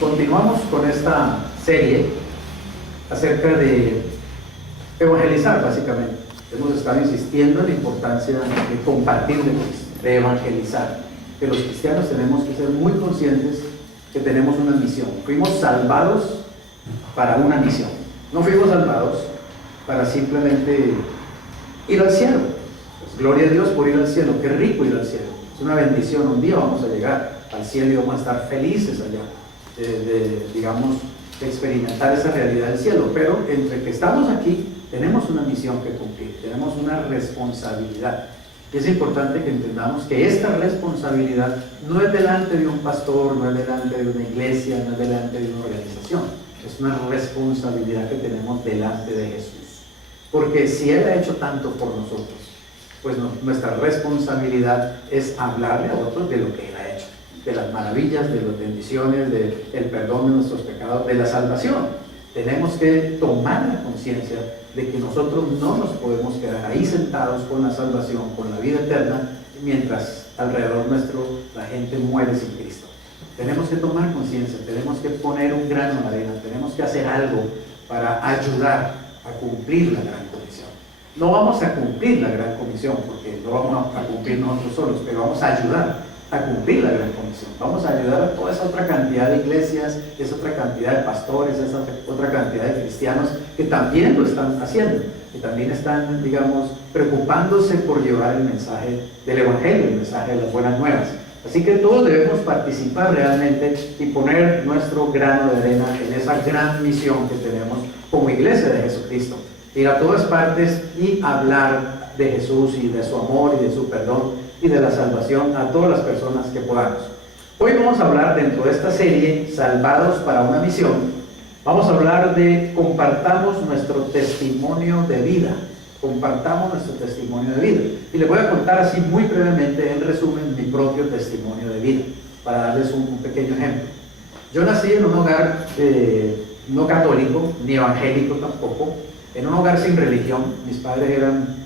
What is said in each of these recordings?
Continuamos con esta serie acerca de evangelizar, básicamente. Hemos estado insistiendo en la importancia de compartir de Cristo, de evangelizar. Que los cristianos tenemos que ser muy conscientes que tenemos una misión. Fuimos salvados para una misión. No fuimos salvados para simplemente ir al cielo. Pues, gloria a Dios por ir al cielo. Qué rico ir al cielo. Es una bendición. Un día vamos a llegar al cielo y vamos a estar felices allá. Digamos, de experimentar esa realidad del cielo. Pero entre que estamos aquí, tenemos una misión que cumplir. Tenemos una responsabilidad. Y es importante que entendamos que esta responsabilidad no es delante de un pastor, no es delante de una iglesia, no es delante de una organización. Es una responsabilidad que tenemos delante de Jesús. Porque si Él ha hecho tanto por nosotros, pues nuestra responsabilidad es hablarle a otros de lo que Él ha hecho, de las maravillas, de las bendiciones, del perdón de nuestros pecados, de la salvación. Tenemos que tomar la conciencia de que nosotros no nos podemos quedar ahí sentados con la salvación, con la vida eterna, mientras alrededor nuestro la gente muere sin Cristo. Tenemos que tomar conciencia, tenemos que poner un grano de arena, tenemos que hacer algo para ayudar a cumplir la gran comisión. No vamos a cumplir la gran comisión, porque no vamos a cumplir nosotros solos, pero vamos a ayudar a cumplir la gran comisión. Vamos a ayudar a toda esa otra cantidad de iglesias, esa otra cantidad de pastores, esa otra cantidad de cristianos que también lo están haciendo, que también están, digamos, preocupándose por llevar el mensaje del Evangelio, el mensaje de las buenas nuevas. Así que todos debemos participar realmente y poner nuestro grano de arena en esa gran misión que tenemos como iglesia de Jesucristo. Ir a todas partes y hablar de Jesús y de su amor y de su perdón y de la salvación a todas las personas que podamos. Hoy vamos a hablar dentro de esta serie, Salvados para una misión, vamos a hablar de compartamos nuestro testimonio de vida. Compartamos nuestro testimonio de vida. Y les voy a contar así muy brevemente, en resumen, mi propio testimonio de vida, para darles un pequeño ejemplo. Yo nací en un hogar no católico, ni evangélico tampoco, en un hogar sin religión. Mis padres eran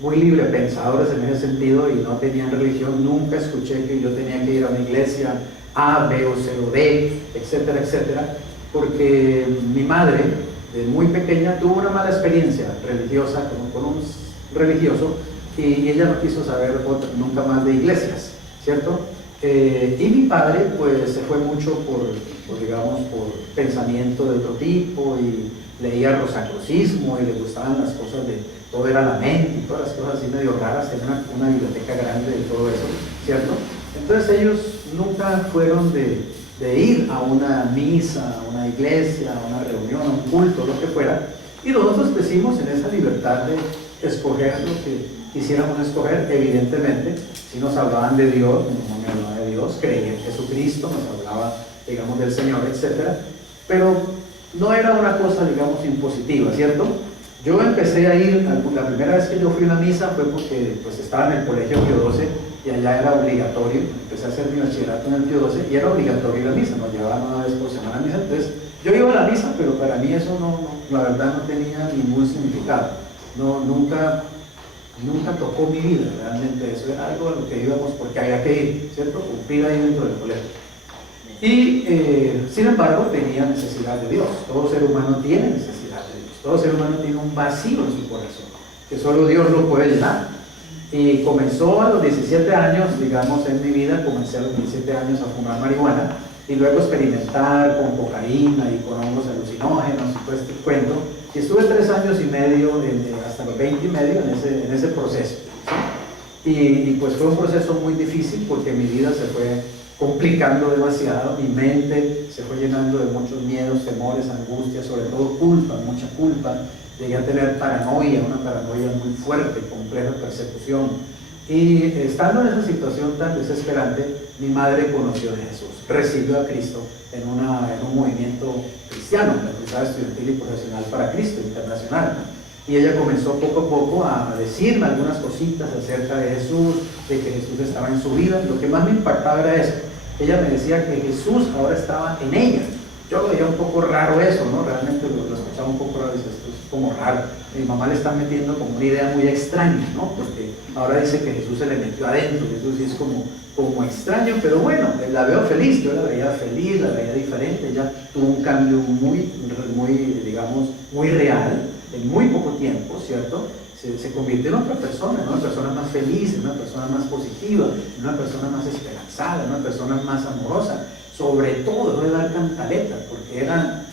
muy librepensadores en ese sentido y no tenían religión. Nunca escuché que yo tenía que ir a una iglesia A, B o C o D, etcétera, etcétera, porque mi madre, de muy pequeña, tuvo una mala experiencia religiosa con un religioso y ella no quiso saber nunca más de iglesias, ¿cierto? Y mi padre pues se fue mucho por pensamiento de otro tipo y leía rosacrucismo y le gustaban las cosas de todo era la mente y todas las cosas así medio raras, tenía una biblioteca grande de todo eso, ¿cierto? Entonces ellos nunca fueron de ir a una misa, a una iglesia, a una reunión, a un culto, lo que fuera, y nosotros crecimos en esa libertad de escoger lo que quisiéramos escoger. Evidentemente, si nos hablaban de Dios, mi mamá me hablaba de Dios, creía en Jesucristo, nos hablaba, digamos, del Señor, etcétera, pero no era una cosa, digamos, impositiva, ¿cierto? Yo empecé a ir, la primera vez que yo fui a una misa fue porque pues, estaba en el colegio Pío XII y allá era obligatorio. Empecé a hacer mi bachillerato en el Pío XII y era obligatorio ir a misa, nos llevaban una vez por semana a misa. Entonces yo iba a la misa, pero para mí eso la verdad no tenía ningún significado. Nunca tocó mi vida realmente. Eso era algo a lo que íbamos porque había que ir, ¿cierto? Cumplir ahí dentro del colegio. Y sin embargo tenía necesidad de Dios. Todo ser humano tiene necesidad de Dios. Todo ser humano tiene un vacío en su corazón que solo Dios lo puede llenar. Y comenzó a los 17 años, digamos, en mi vida, comencé a los 17 años a fumar marihuana y luego experimentar con cocaína y con hongos alucinógenos y todo este cuento. Y estuve 3 años y medio, hasta los 20 y medio en ese proceso, ¿sí? Y pues fue un proceso muy difícil porque mi vida se fue complicando demasiado, mi mente se fue llenando de muchos miedos, temores, angustias, sobre todo culpa, mucha culpa. Llegué a tener paranoia, una paranoia muy fuerte, compleja persecución. Y estando en esa situación tan desesperante, mi madre conoció de Jesús, recibió a Cristo en un movimiento cristiano, la Cruzada Estudiantil y Profesional para Cristo Internacional. Y ella comenzó poco a poco a decirme algunas cositas acerca de Jesús, de que Jesús estaba en su vida. Lo que más me impactaba era eso. Ella me decía que Jesús ahora estaba en ella. Yo lo veía un poco raro eso, ¿no? Realmente lo escuchaba un poco raro, esto es como raro. Mi mamá le está metiendo como una idea muy extraña, ¿no? Porque ahora dice que Jesús se le metió adentro, Jesús sí es como como extraño, pero bueno, la veo feliz, yo la veía feliz, la veía diferente, ella tuvo un cambio digamos, muy real, en muy poco tiempo, ¿cierto? Se convirtió en otra persona, en una persona más feliz, en una persona más positiva, en una persona más esperanzada, en una persona más amorosa. Sobre todo, de dar cantaleta, porque era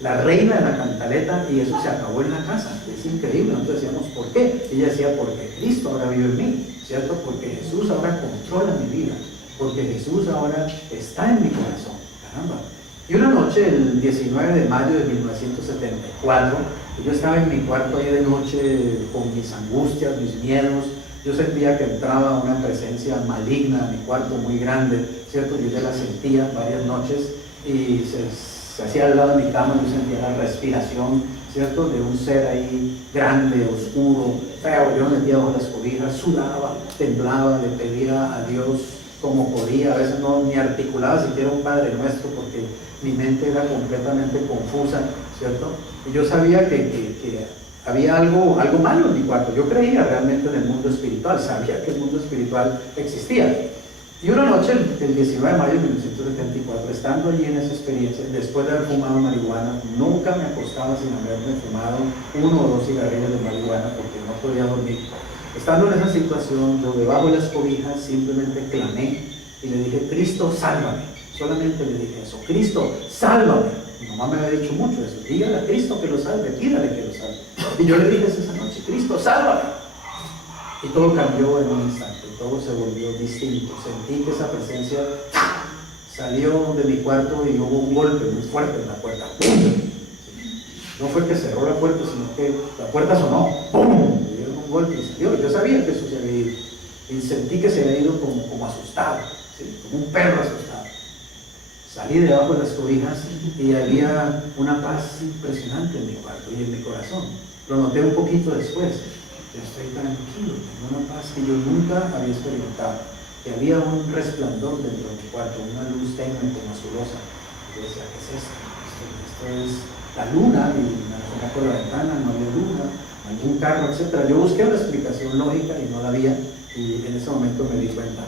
la reina de la cantaleta y eso se acabó en la casa. Es increíble. Nosotros decíamos, ¿por qué? Ella decía, porque Cristo ahora vive en mí, ¿cierto? Porque Jesús ahora controla mi vida, porque Jesús ahora está en mi corazón. Caramba. Y una noche, el 19 de mayo de 1974, yo estaba en mi cuarto ahí de noche con mis angustias, mis miedos. Yo sentía que entraba una presencia maligna a mi cuarto muy grande, ¿cierto? Yo ya la sentía varias noches y se hacía al lado de mi cama, yo sentía la respiración, ¿cierto? De un ser ahí grande, oscuro, feo. Yo me metía bajo las cobijas, sudaba, temblaba, le pedía a Dios como podía, a veces no ni articulaba siquiera un Padre Nuestro porque mi mente era completamente confusa, ¿cierto? Y yo sabía que había algo malo en mi cuarto. Yo creía realmente en el mundo espiritual, sabía que el mundo espiritual existía. Y una noche, el 19 de mayo de 1974, estando allí en esa experiencia, después de haber fumado marihuana, nunca me acostaba sin haberme fumado 1 o 2 cigarrillos de marihuana porque no podía dormir. Estando en esa situación, yo debajo de las cobijas simplemente clamé y le dije, Cristo, sálvame. Solamente le dije eso, Cristo, sálvame. Mi mamá me había dicho mucho eso, dígale a Cristo que lo salve, pídale que lo salve. Y yo le dije eso esa noche, Cristo, sálvame. Y todo cambió en un instante, todo se volvió distinto. Sentí que esa presencia salió de mi cuarto y hubo un golpe muy fuerte en la puerta. ¡Pum! No fue que cerró la puerta, sino que la puerta sonó. ¡Pum! Me dieron un golpe y salió. Yo sabía que eso se había ido. Y sentí que se había ido como asustado, ¿sí? Como un perro asustado. Salí debajo de las cobijas y había una paz impresionante en mi cuarto y en mi corazón. Lo noté un poquito después. Yo estoy tranquilo, tengo una paz que yo nunca había experimentado. Que había un resplandor dentro de mi cuarto, una luz tenue como azulosa. Yo decía, ¿qué es esto? Esto es la luna, y me asomé por la ventana, no había luna, algún carro, etc. Yo busqué una explicación lógica y no la había, y en ese momento me di cuenta.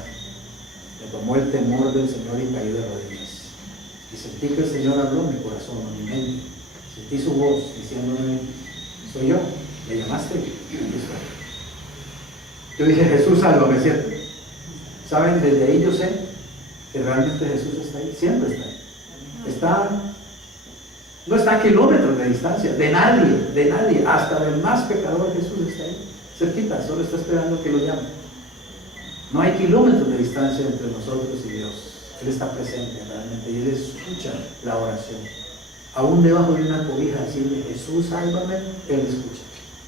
Me tomó el temor del Señor y caí de rodillas. Y sentí que el Señor habló en mi corazón, en mi mente. Sentí su voz diciéndome, soy yo. ¿Me llamaste? Yo dije, Jesús, sálvame, ¿cierto? ¿Saben? Desde ahí yo sé que realmente Jesús está ahí, siempre está ahí. No está a kilómetros de distancia, de nadie, hasta del más pecador Jesús está ahí, cerquita, solo está esperando que lo llame. No hay kilómetros de distancia entre nosotros y Dios. Él está presente realmente y Él escucha la oración. Aún debajo de una cobija decirle, Jesús, sálvame, Él escucha.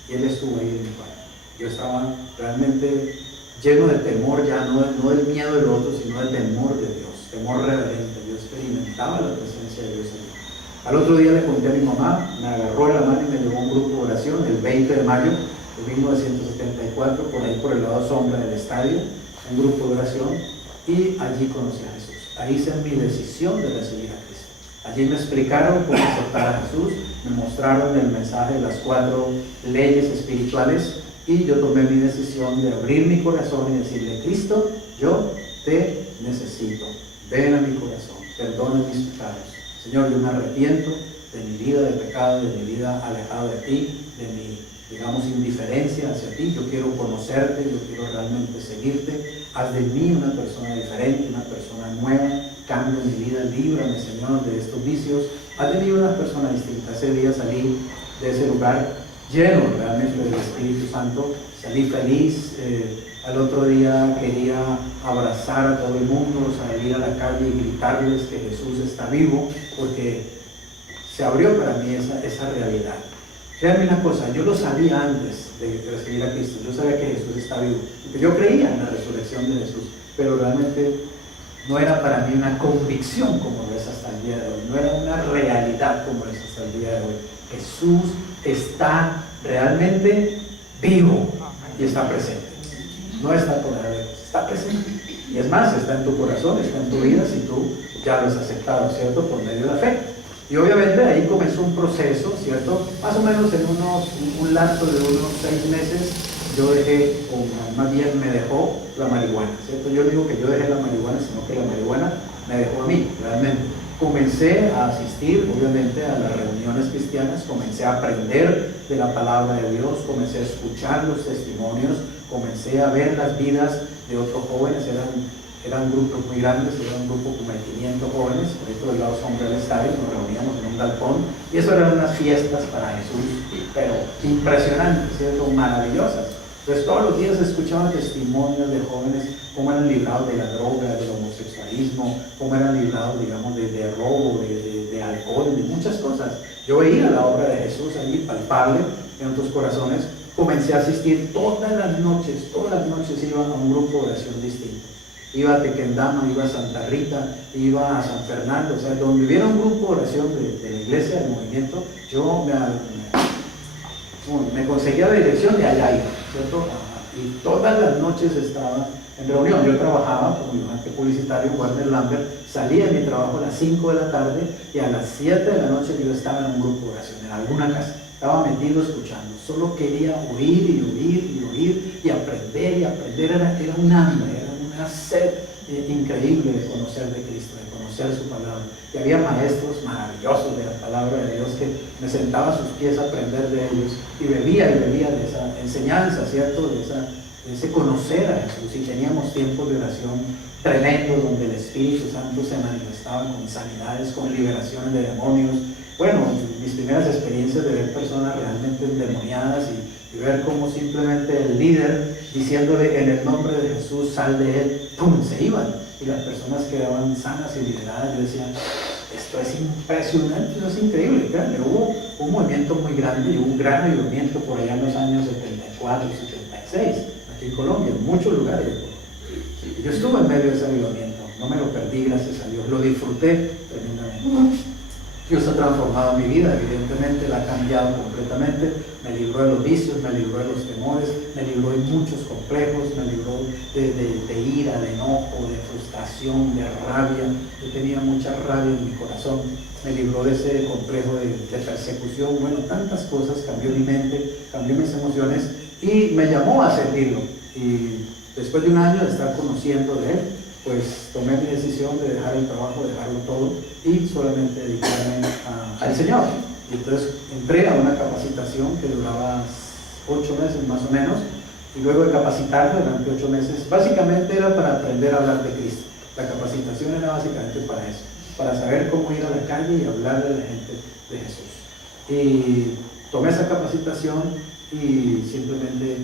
Y Él estuvo ahí en mi cuarto. Yo estaba realmente lleno de temor, ya no del miedo del otro, sino del temor de Dios, temor reverente. Yo experimentaba la presencia de Dios en mí. Al otro día le conté a mi mamá, me agarró de la mano y me llevó a un grupo de oración el 20 de mayo de 1974, por ahí por el lado sombra del estadio, un grupo de oración, y allí conocí a Jesús. Ahí hice mi decisión de recibir a Cristo. Allí me explicaron cómo aceptar a Jesús, me mostraron el mensaje de las 4 leyes espirituales y yo tomé mi decisión de abrir mi corazón y decirle, Cristo, yo te necesito, ven a mi corazón, perdona mis pecados. Señor, yo me arrepiento de mi vida de pecado, de mi vida alejado de ti, de mi, digamos, indiferencia hacia ti. Yo quiero conocerte, yo quiero realmente seguirte. Haz de mí una persona diferente, una persona nueva. Cambia mi vida, líbrame, Señor, de estos vicios. Haz de mí una persona distinta. Ese día salí de ese lugar lleno realmente del Espíritu Santo. Salí feliz. Al otro día quería abrazar a todo el mundo, salir a la calle y gritarles que Jesús está vivo, porque se abrió para mí esa realidad. Créanme una cosa, yo lo sabía antes de recibir a Cristo, yo sabía que Jesús está vivo, porque yo creía en la resurrección de Jesús, pero realmente no era para mí una convicción como lo es hasta el día de hoy, no era una realidad como lo es hasta el día de hoy. Jesús está realmente vivo y está presente. No está todavía, está presente. Y es más, está en tu corazón, está en tu vida si tú ya lo has aceptado, ¿cierto? Por medio de la fe. Y obviamente ahí comenzó un proceso, ¿cierto? Más o menos en un lapso de unos 6 meses, yo dejé, o más bien me dejó la marihuana, ¿cierto? Yo no digo que yo dejé la marihuana, sino que la marihuana me dejó a mí, realmente. Comencé a asistir, obviamente, a las reuniones cristianas, comencé a aprender de la palabra de Dios, comencé a escuchar los testimonios, comencé a ver las vidas de otros jóvenes, eran grupos muy grandes, era un grupo como de 500 jóvenes, por esto del lado sombra del estadio, nos reuníamos en un galpón, y eso eran unas fiestas para Jesús, pero impresionantes, ¿cierto? Maravillosas. Entonces todos los días escuchaba testimonios de jóvenes, cómo eran librados de la droga, del homosexualismo, cómo eran librados, digamos, de robo, de alcohol, de muchas cosas. Yo veía la obra de Jesús allí palpable en otros corazones. Comencé a asistir todas las noches iba a un grupo de oración distinto. Iba a Tequendama, iba a Santa Rita, iba a San Fernando, o sea, donde hubiera un grupo de oración de la iglesia, del movimiento, yo me conseguía la dirección de allá, ¿cierto? Y todas las noches estaba en reunión. Yo trabajaba como ayudante publicitario en Warner Lambert, salía de mi trabajo a las 5 de la tarde y a las 7 de la noche yo estaba en un grupo de oración, en alguna casa. Estaba metido escuchando, solo quería oír y aprender, era un hambre, era una sed increíble de conocer de Cristo, de conocer su palabra. Y había maestros maravillosos de la palabra de Dios que me sentaba a sus pies a aprender de ellos y bebía de esa enseñanza, ¿cierto? De ese conocer a Jesús, y teníamos tiempos de oración tremendos donde el Espíritu Santo se manifestaba con sanidades, con liberaciones de demonios. Bueno, mis primeras experiencias de ver personas realmente endemoniadas y ver cómo simplemente el líder diciéndole en el nombre de Jesús, sal de él, ¡pum!, se iban, y las personas quedaban sanas y liberadas. Yo decía, esto es impresionante, eso es increíble. Créanme, hubo un movimiento muy grande y hubo un gran avivamiento por allá en los años 74 y 76, aquí en Colombia, en muchos lugares. Yo estuve en medio de ese avivamiento, no me lo perdí, gracias a Dios, lo disfruté tremendamente. Dios ha transformado mi vida, evidentemente la ha cambiado completamente, me libró de los vicios, me libró de los temores, me libró de muchos complejos, me libró de ira, de enojo, de frustración, de rabia. Yo tenía mucha rabia en mi corazón, me libró de ese complejo de persecución. Bueno, tantas cosas, cambió mi mente, cambió mis emociones y me llamó a servirlo. Y después de un año de estar conociendo de él, pues tomé mi decisión de dejar el trabajo, dejarlo todo y solamente dedicarme al Señor. Y entonces entré a una capacitación que duraba 8 meses más o menos, y luego de capacitarme durante 8 meses, básicamente era para aprender a hablar de Cristo. La capacitación era básicamente para eso, para saber cómo ir a la calle y hablarle a la gente de Jesús. Y tomé esa capacitación y simplemente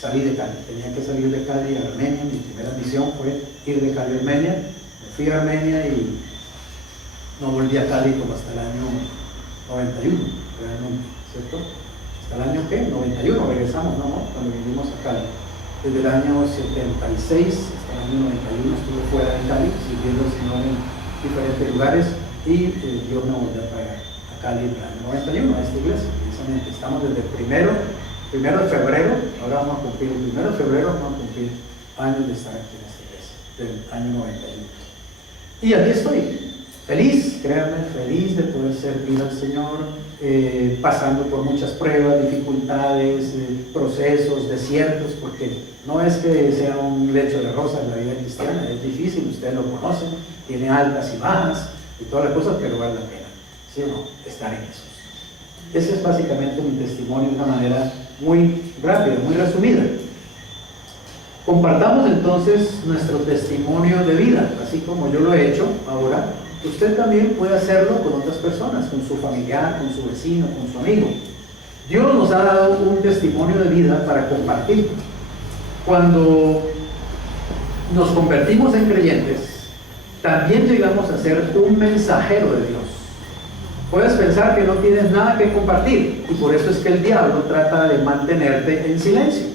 salí de Cali. Tenía que salir de Cali a Armenia. Mi primera misión fue ir de Cali a Armenia. Me fui a Armenia y no volví a Cali como hasta el año 91, realmente, ¿cierto? ¿Hasta el año qué? 91, regresamos, ¿no? Cuando vinimos a Cali. Desde el año 76 hasta el año 91 estuve fuera de Cali, sirviendo al Señor en diferentes lugares, y Dios me volvió a traer a Cali en el año 91, a esta iglesia, precisamente. Estamos desde el primero de febrero, ahora vamos a cumplir, el 1 de febrero vamos a cumplir años de estar aquí en esta iglesia, del año 91. Y aquí estoy, feliz, créanme, feliz de poder servir al Señor, pasando por muchas pruebas, dificultades, procesos, desiertos, porque no es que sea un lecho de rosas en la vida cristiana, es difícil, ustedes lo conocen, tiene altas y bajas y todas las cosas, pero vale la pena, ¿sí o no?, estar en Jesús. Ese es básicamente mi testimonio de una manera muy rápida, muy resumida. Compartamos entonces nuestro testimonio de vida, así como yo lo he hecho ahora. Usted también puede hacerlo con otras personas, con su familiar, con su vecino, con su amigo. Dios nos ha dado un testimonio de vida para compartir. Cuando nos convertimos en creyentes, también llegamos a ser un mensajero de Dios. Puedes pensar que no tienes nada que compartir, y por eso es que el diablo trata de mantenerte en silencio.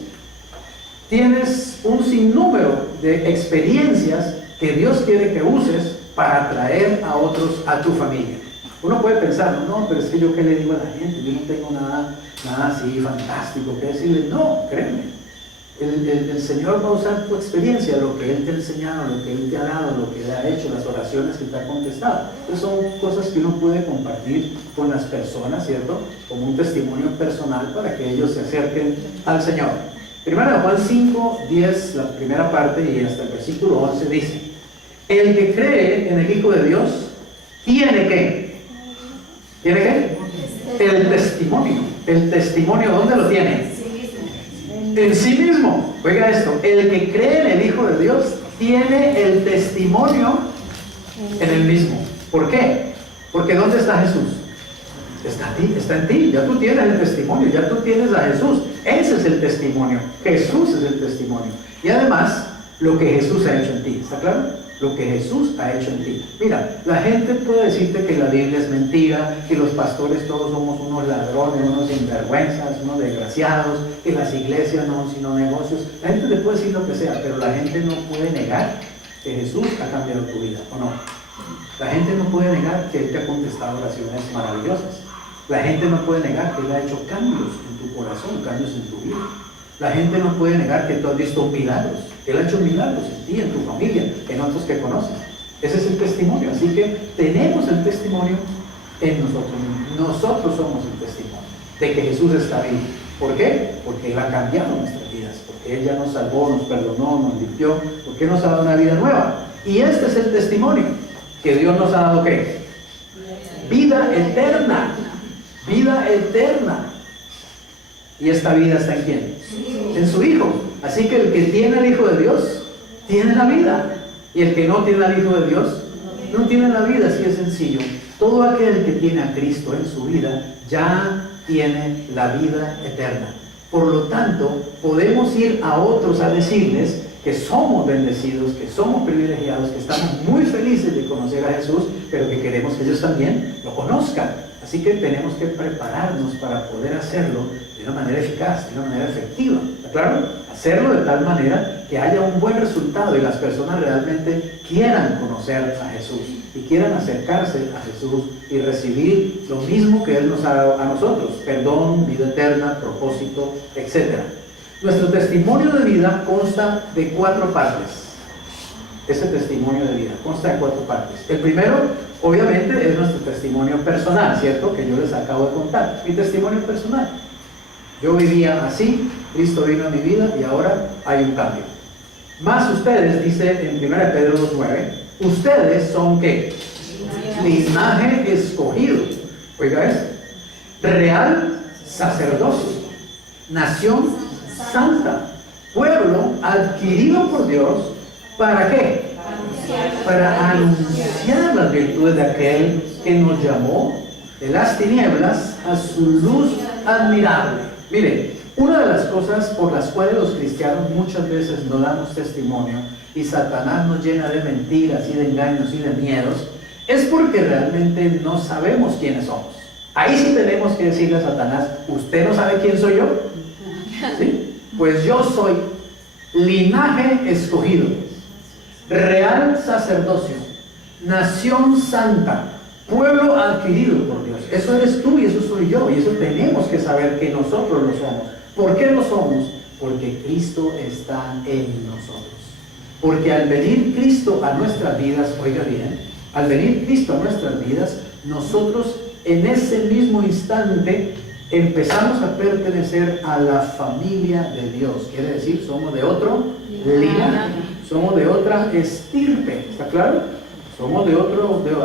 Tienes un sinnúmero de experiencias que Dios quiere que uses para atraer a otros a tu familia. Uno puede pensar, no, pero es que yo qué le digo a la gente, yo no tengo nada así fantástico que decirle. No, créeme, el Señor va a usar tu experiencia, lo que Él te ha enseñado, lo que Él te ha dado, lo que Él ha hecho, las oraciones que te ha contestado. Entonces son cosas que uno puede compartir con las personas, ¿cierto?, como un testimonio personal para que ellos se acerquen al Señor. Primera de Juan 5, 10, la primera parte y hasta el versículo 11 dice: el que cree en el Hijo de Dios tiene que, ¿tiene qué? El testimonio. ¿El testimonio dónde lo tiene? En sí mismo. Oiga esto, el que cree en el Hijo de Dios tiene el testimonio en el mismo. ¿Por qué? Porque ¿dónde está Jesús? Está en ti, ya tú tienes el testimonio, ya tú tienes a Jesús. Ese es el testimonio, Jesús es el testimonio. Y además, lo que Jesús ha hecho en ti, ¿está claro? Lo que Jesús ha hecho en ti. Mira, la gente puede decirte que la Biblia es mentira, que los pastores todos somos unos ladrones, unos sinvergüenzas, unos desgraciados, que las iglesias no son sino negocios. La gente te puede decir lo que sea, pero la gente no puede negar que Jesús ha cambiado tu vida, ¿o no? La gente no puede negar que Él te ha contestado oraciones maravillosas. La gente no puede negar que Él ha hecho cambios en tu corazón, cambios en tu vida. La gente no puede negar que tú has visto milagros. Él ha hecho milagros en ti, en tu familia, en otros que conoces. Ese es el testimonio. Así que tenemos el testimonio en nosotros mismos. Nosotros somos el testimonio de que Jesús está vivo. ¿Por qué? Porque Él ha cambiado nuestras vidas. Porque Él ya nos salvó, nos perdonó, nos limpió. Porque nos ha dado una vida nueva. Y este es el testimonio. Que Dios nos ha dado ¿qué? Vida eterna. Vida eterna. ¿Y esta vida está en quién? En su Hijo. Así que el que tiene al Hijo de Dios, tiene la vida. Y el que no tiene al Hijo de Dios, no tiene la vida. Así es sencillo. Todo aquel que tiene a Cristo en su vida, ya tiene la vida eterna. Por lo tanto, podemos ir a otros a decirles que somos bendecidos, que somos privilegiados, que estamos muy felices de conocer a Jesús, pero que queremos que ellos también lo conozcan. Así que tenemos que prepararnos para poder hacerlo de una manera eficaz, de una manera efectiva. ¿Está claro? Hacerlo de tal manera que haya un buen resultado y las personas realmente quieran conocer a Jesús y quieran acercarse a Jesús y recibir lo mismo que Él nos ha dado a nosotros: perdón, vida eterna, propósito, etc. Nuestro testimonio de vida consta de 4 partes. Ese testimonio de vida consta de 4 partes. El primero, obviamente, es nuestro testimonio personal, ¿cierto? Que yo les acabo de contar. Mi testimonio personal. Yo vivía así, Cristo vino a mi vida y ahora hay un cambio. Más ustedes, dice en 1 Pedro 2:9, ustedes son ¿qué? Linaje escogido. Oiga eso. Real sacerdocio. Nación santa. Pueblo adquirido por Dios. ¿Para qué? Para anunciar las virtudes de aquel que nos llamó de las tinieblas a su luz admirable. Mire, una de las cosas por las cuales los cristianos muchas veces no damos testimonio y Satanás nos llena de mentiras y de engaños y de miedos, es porque realmente no sabemos quiénes somos. Ahí sí tenemos que decirle a Satanás: ¿usted no sabe quién soy yo? ¿Sí? Pues yo soy linaje escogido, real sacerdocio, nación santa, pueblo adquirido por Dios. Eso eres tú y eso soy yo, y eso tenemos que saber que nosotros lo somos. ¿Por qué lo somos? Porque Cristo está en nosotros. Porque al venir Cristo a nuestras vidas, oiga bien, al venir Cristo a nuestras vidas, nosotros en ese mismo instante empezamos a pertenecer a la familia de Dios. Quiere decir, somos de otro linaje, somos de otra estirpe. ¿Está claro? Somos de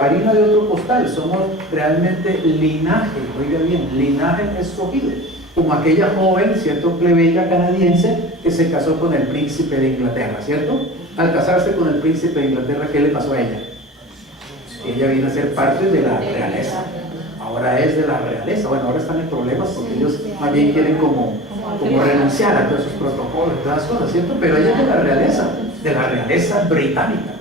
harina de otro costal, somos realmente linaje, oiga bien, linaje escogido. Como aquella joven, ¿cierto?, plebeya canadiense que se casó con el príncipe de Inglaterra, ¿cierto? Al casarse con el príncipe de Inglaterra, ¿qué le pasó a ella? Ella vino a ser parte de la realeza. Ahora es de la realeza. Bueno, ahora están en problemas porque ellos más bien quieren como renunciar a todos esos protocolos y todas las cosas, ¿cierto? Pero ella es de la realeza británica.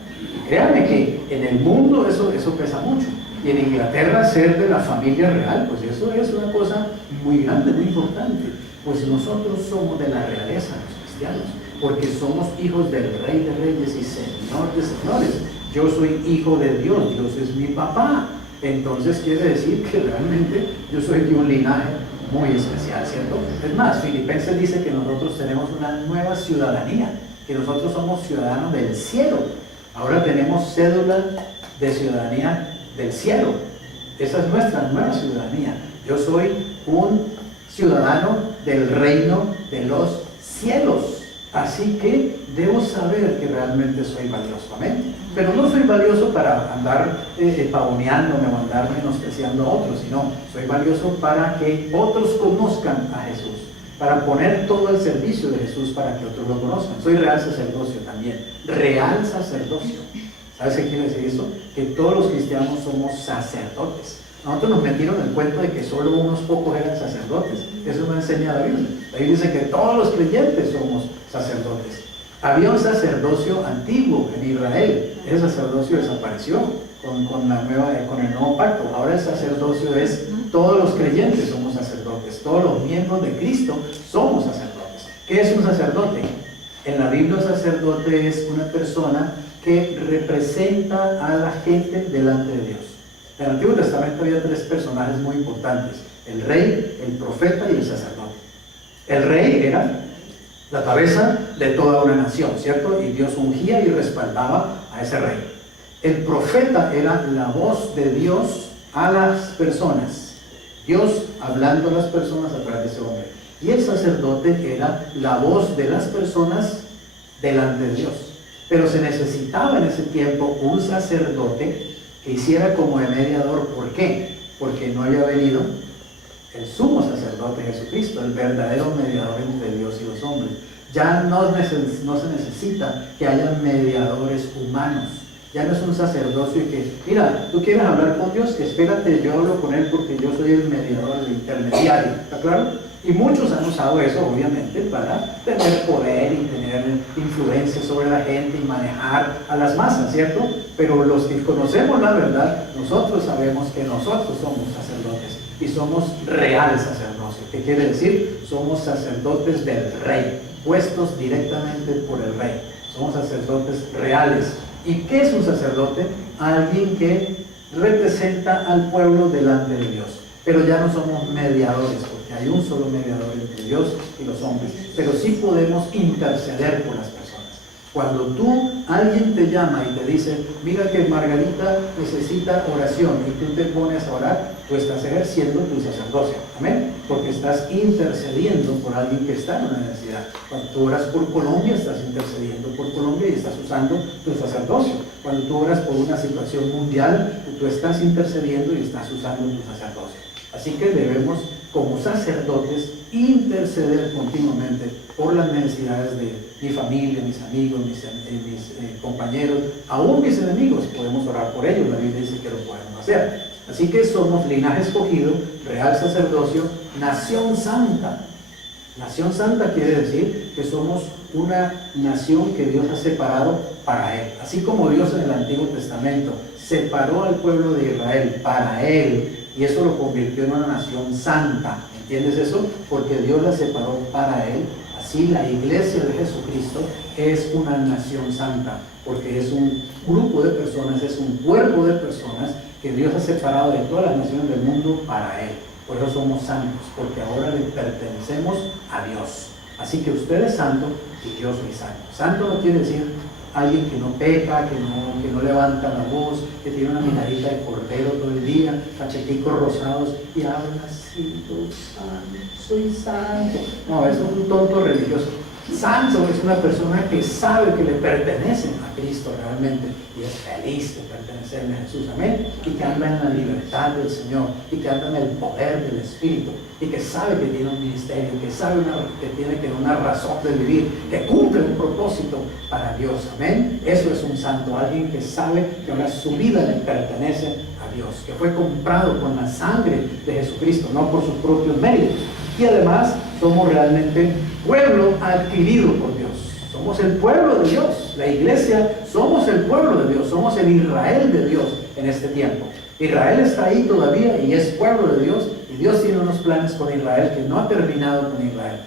Créanme que en el mundo eso pesa mucho. Y en Inglaterra ser de la familia real, pues eso es una cosa muy grande, muy importante. Pues nosotros somos de la realeza, los cristianos, porque somos hijos del Rey de Reyes y Señor de Señores. Yo soy hijo de Dios, Dios es mi papá. Entonces quiere decir que realmente yo soy de un linaje muy especial, ¿cierto? Es más, Filipenses dice que nosotros tenemos una nueva ciudadanía, que nosotros somos ciudadanos del cielo. Ahora tenemos cédula de ciudadanía del cielo. Esa es nuestra nueva ciudadanía. Yo soy un ciudadano del reino de los cielos. Así que debo saber que realmente soy valioso. Amén. Pero no soy valioso para andar pavoneándome o andar menospreciando a otros, sino soy valioso para que otros conozcan a Jesús, para poner todo el servicio de Jesús para que otros lo conozcan. Soy real sacerdocio también. Real sacerdocio. ¿Sabes qué quiere decir eso? Que todos los cristianos somos sacerdotes. Nosotros nos metieron el cuento de que solo unos pocos eran sacerdotes. Eso no enseña la Biblia. La Biblia dice que todos los creyentes somos sacerdotes. Había un sacerdocio antiguo en Israel. Ese sacerdocio desapareció con el nuevo pacto. Ahora el sacerdocio es todos los creyentes somos sacerdotes. Todos los miembros de Cristo somos sacerdotes. ¿Qué es un sacerdote? En la Biblia, un sacerdote es una persona que representa a la gente delante de Dios. En el Antiguo Testamento había tres personajes muy importantes: el rey, el profeta y el sacerdote. El rey era la cabeza de toda una nación, ¿cierto? Y Dios ungía y respaldaba a ese rey. El profeta era la voz de Dios a las personas, Dios hablando a las personas a través de ese hombre. Y el sacerdote era la voz de las personas delante de Dios. Pero se necesitaba en ese tiempo un sacerdote que hiciera como de mediador. ¿Por qué? Porque no había venido el sumo sacerdote Jesucristo, el verdadero mediador entre Dios y los hombres. Ya no se necesita que haya mediadores humanos. Ya no es un sacerdocio que, mira, tú quieres hablar con Dios, espérate, yo hablo con Él porque yo soy el mediador, el intermediario. ¿Está claro? Y muchos han usado eso, obviamente, para tener poder y tener influencia sobre la gente y manejar a las masas, ¿cierto? Pero los que conocemos la verdad, nosotros sabemos que nosotros somos sacerdotes y somos real sacerdocio. ¿Qué quiere decir? Somos sacerdotes del rey, puestos directamente por el rey. Somos sacerdotes reales. ¿Y qué es un sacerdote? Alguien que representa al pueblo delante de Dios. Pero ya no somos mediadores, porque hay un solo mediador entre Dios y los hombres. Pero sí podemos interceder por las personas. Cuando alguien te llama y te dice, mira que Margarita necesita oración, y tú te pones a orar, tú estás ejerciendo tu sacerdocio. Amén. Porque estás intercediendo por alguien que está en una necesidad. Cuando tú oras por Colombia, estás intercediendo por Colombia y estás usando tu sacerdocio. Cuando tú oras por una situación mundial, tú estás intercediendo y estás usando tu sacerdocio. Así que debemos, como sacerdotes, interceder continuamente por las necesidades de mi familia, mis amigos, mis compañeros, aún mis enemigos. Podemos orar por ellos, la Biblia dice que lo podemos hacer. Así que somos linaje escogido, real sacerdocio, nación santa. Nación santa quiere decir que somos una nación que Dios ha separado para Él. Así como Dios en el Antiguo Testamento separó al pueblo de Israel para Él, y eso lo convirtió en una nación santa. ¿Entiendes eso? Porque Dios la separó para Él. Así la iglesia de Jesucristo es una nación santa, porque es un grupo de personas, es un cuerpo de personas que Dios ha separado de todas las naciones del mundo para Él. Por eso somos santos, porque ahora le pertenecemos a Dios. Así que usted es santo y yo soy santo. Santo no quiere decir alguien que no peca, que no levanta la voz, que tiene una miradita de cordero todo el día, cacheticos rosados y habla así, soy santo. No, eso es un tonto religioso. Santo es una persona que sabe que le pertenecen a Cristo realmente y es feliz de pertenecerle a Jesús, amén, y que anda en la libertad del Señor y que anda en el poder del Espíritu y que sabe que tiene un ministerio, que sabe que tiene una razón de vivir, que cumple un propósito para Dios, amén. Eso es un santo, alguien que sabe que ahora su vida le pertenece a Dios, que fue comprado con la sangre de Jesucristo, no por sus propios méritos. Y además somos realmente pueblo adquirido por Dios. Somos el pueblo de Dios. La iglesia somos el pueblo de Dios. Somos el Israel de Dios en este tiempo. Israel está ahí todavía y es pueblo de Dios. Y Dios tiene unos planes con Israel que no ha terminado con Israel.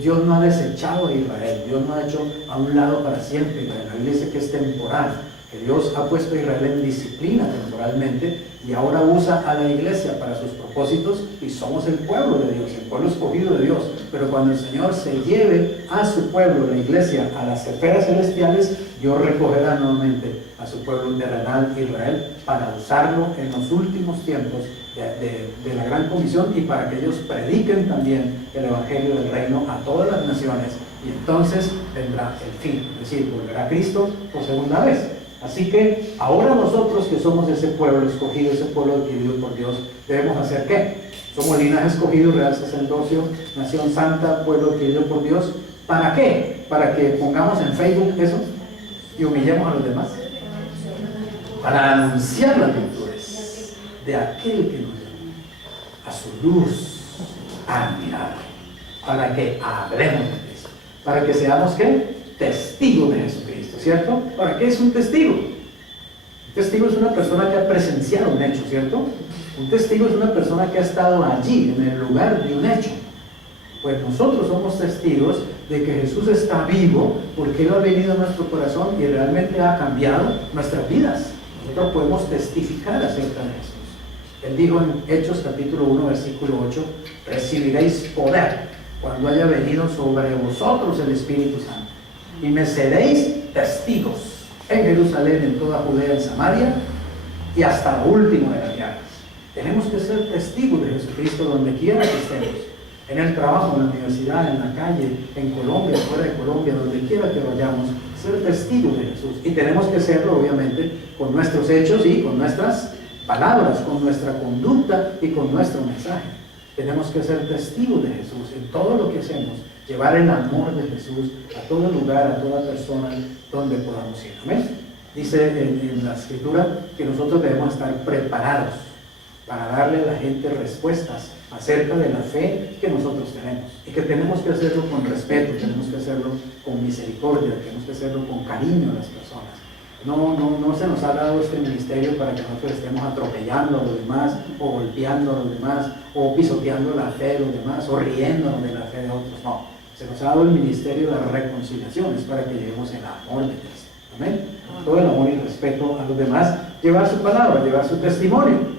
Dios no ha desechado a Israel. Dios no ha hecho a un lado para siempre Israel. La Biblia dice que es temporal. Que Dios ha puesto a Israel en disciplina temporalmente y ahora usa a la iglesia para sus propósitos y somos el pueblo de Dios, el pueblo escogido de Dios. Pero cuando el Señor se lleve a su pueblo, la iglesia, a las esferas celestiales, Dios recogerá nuevamente a su pueblo terrenal Israel para usarlo en los últimos tiempos de la gran comisión y para que ellos prediquen también el evangelio del reino a todas las naciones y entonces vendrá el fin, es decir, volverá Cristo por segunda vez. Así que ahora nosotros que somos ese pueblo escogido, ese pueblo adquirido por Dios, debemos hacer ¿qué? Somos linaje escogido, real sacerdocio, nación santa, pueblo adquirido por Dios. ¿Para qué? Para que pongamos en Facebook eso y humillemos a los demás. Para anunciar las virtudes de aquel que nos llamó a su luz admirable, para que hablemos de Cristo, para que seamos ¿qué? Testigos de Jesucristo, ¿cierto? ¿Para qué es un testigo? Un testigo es una persona que ha presenciado un hecho, ¿cierto? Un testigo es una persona que ha estado allí, en el lugar de un hecho. Pues nosotros somos testigos de que Jesús está vivo, porque Él ha venido a nuestro corazón y realmente ha cambiado nuestras vidas. Nosotros podemos testificar acerca de Jesús. Él dijo en Hechos capítulo 1, versículo 8, recibiréis poder cuando haya venido sobre vosotros el Espíritu Santo, y me seréis testigos en Jerusalén, en toda Judea, en Samaria, y hasta lo último de la tierra. Tenemos que ser testigos de Jesucristo donde quiera que estemos, en el trabajo, en la universidad, en la calle, en Colombia, fuera de Colombia, donde quiera que vayamos, ser testigos de Jesús. Y tenemos que serlo, obviamente, con nuestros hechos y con nuestras palabras, con nuestra conducta y con nuestro mensaje. Tenemos que ser testigos de Jesús en todo lo que hacemos, llevar el amor de Jesús a todo lugar, a toda persona donde podamos ir. ¿Amén? Dice en la Escritura que nosotros debemos estar preparados para darle a la gente respuestas acerca de la fe que nosotros tenemos, y que tenemos que hacerlo con respeto, tenemos que hacerlo con misericordia, tenemos que hacerlo con cariño a las personas. No se nos ha dado este ministerio para que nosotros estemos atropellando a los demás, o golpeando a los demás, o pisoteando la fe de los demás, o riéndonos de la fe de otros. No, se nos ha dado el ministerio de la reconciliación, es para que llevemos el amor de Cristo. Amén. Todo el amor y respeto a los demás, llevar su palabra, llevar su testimonio.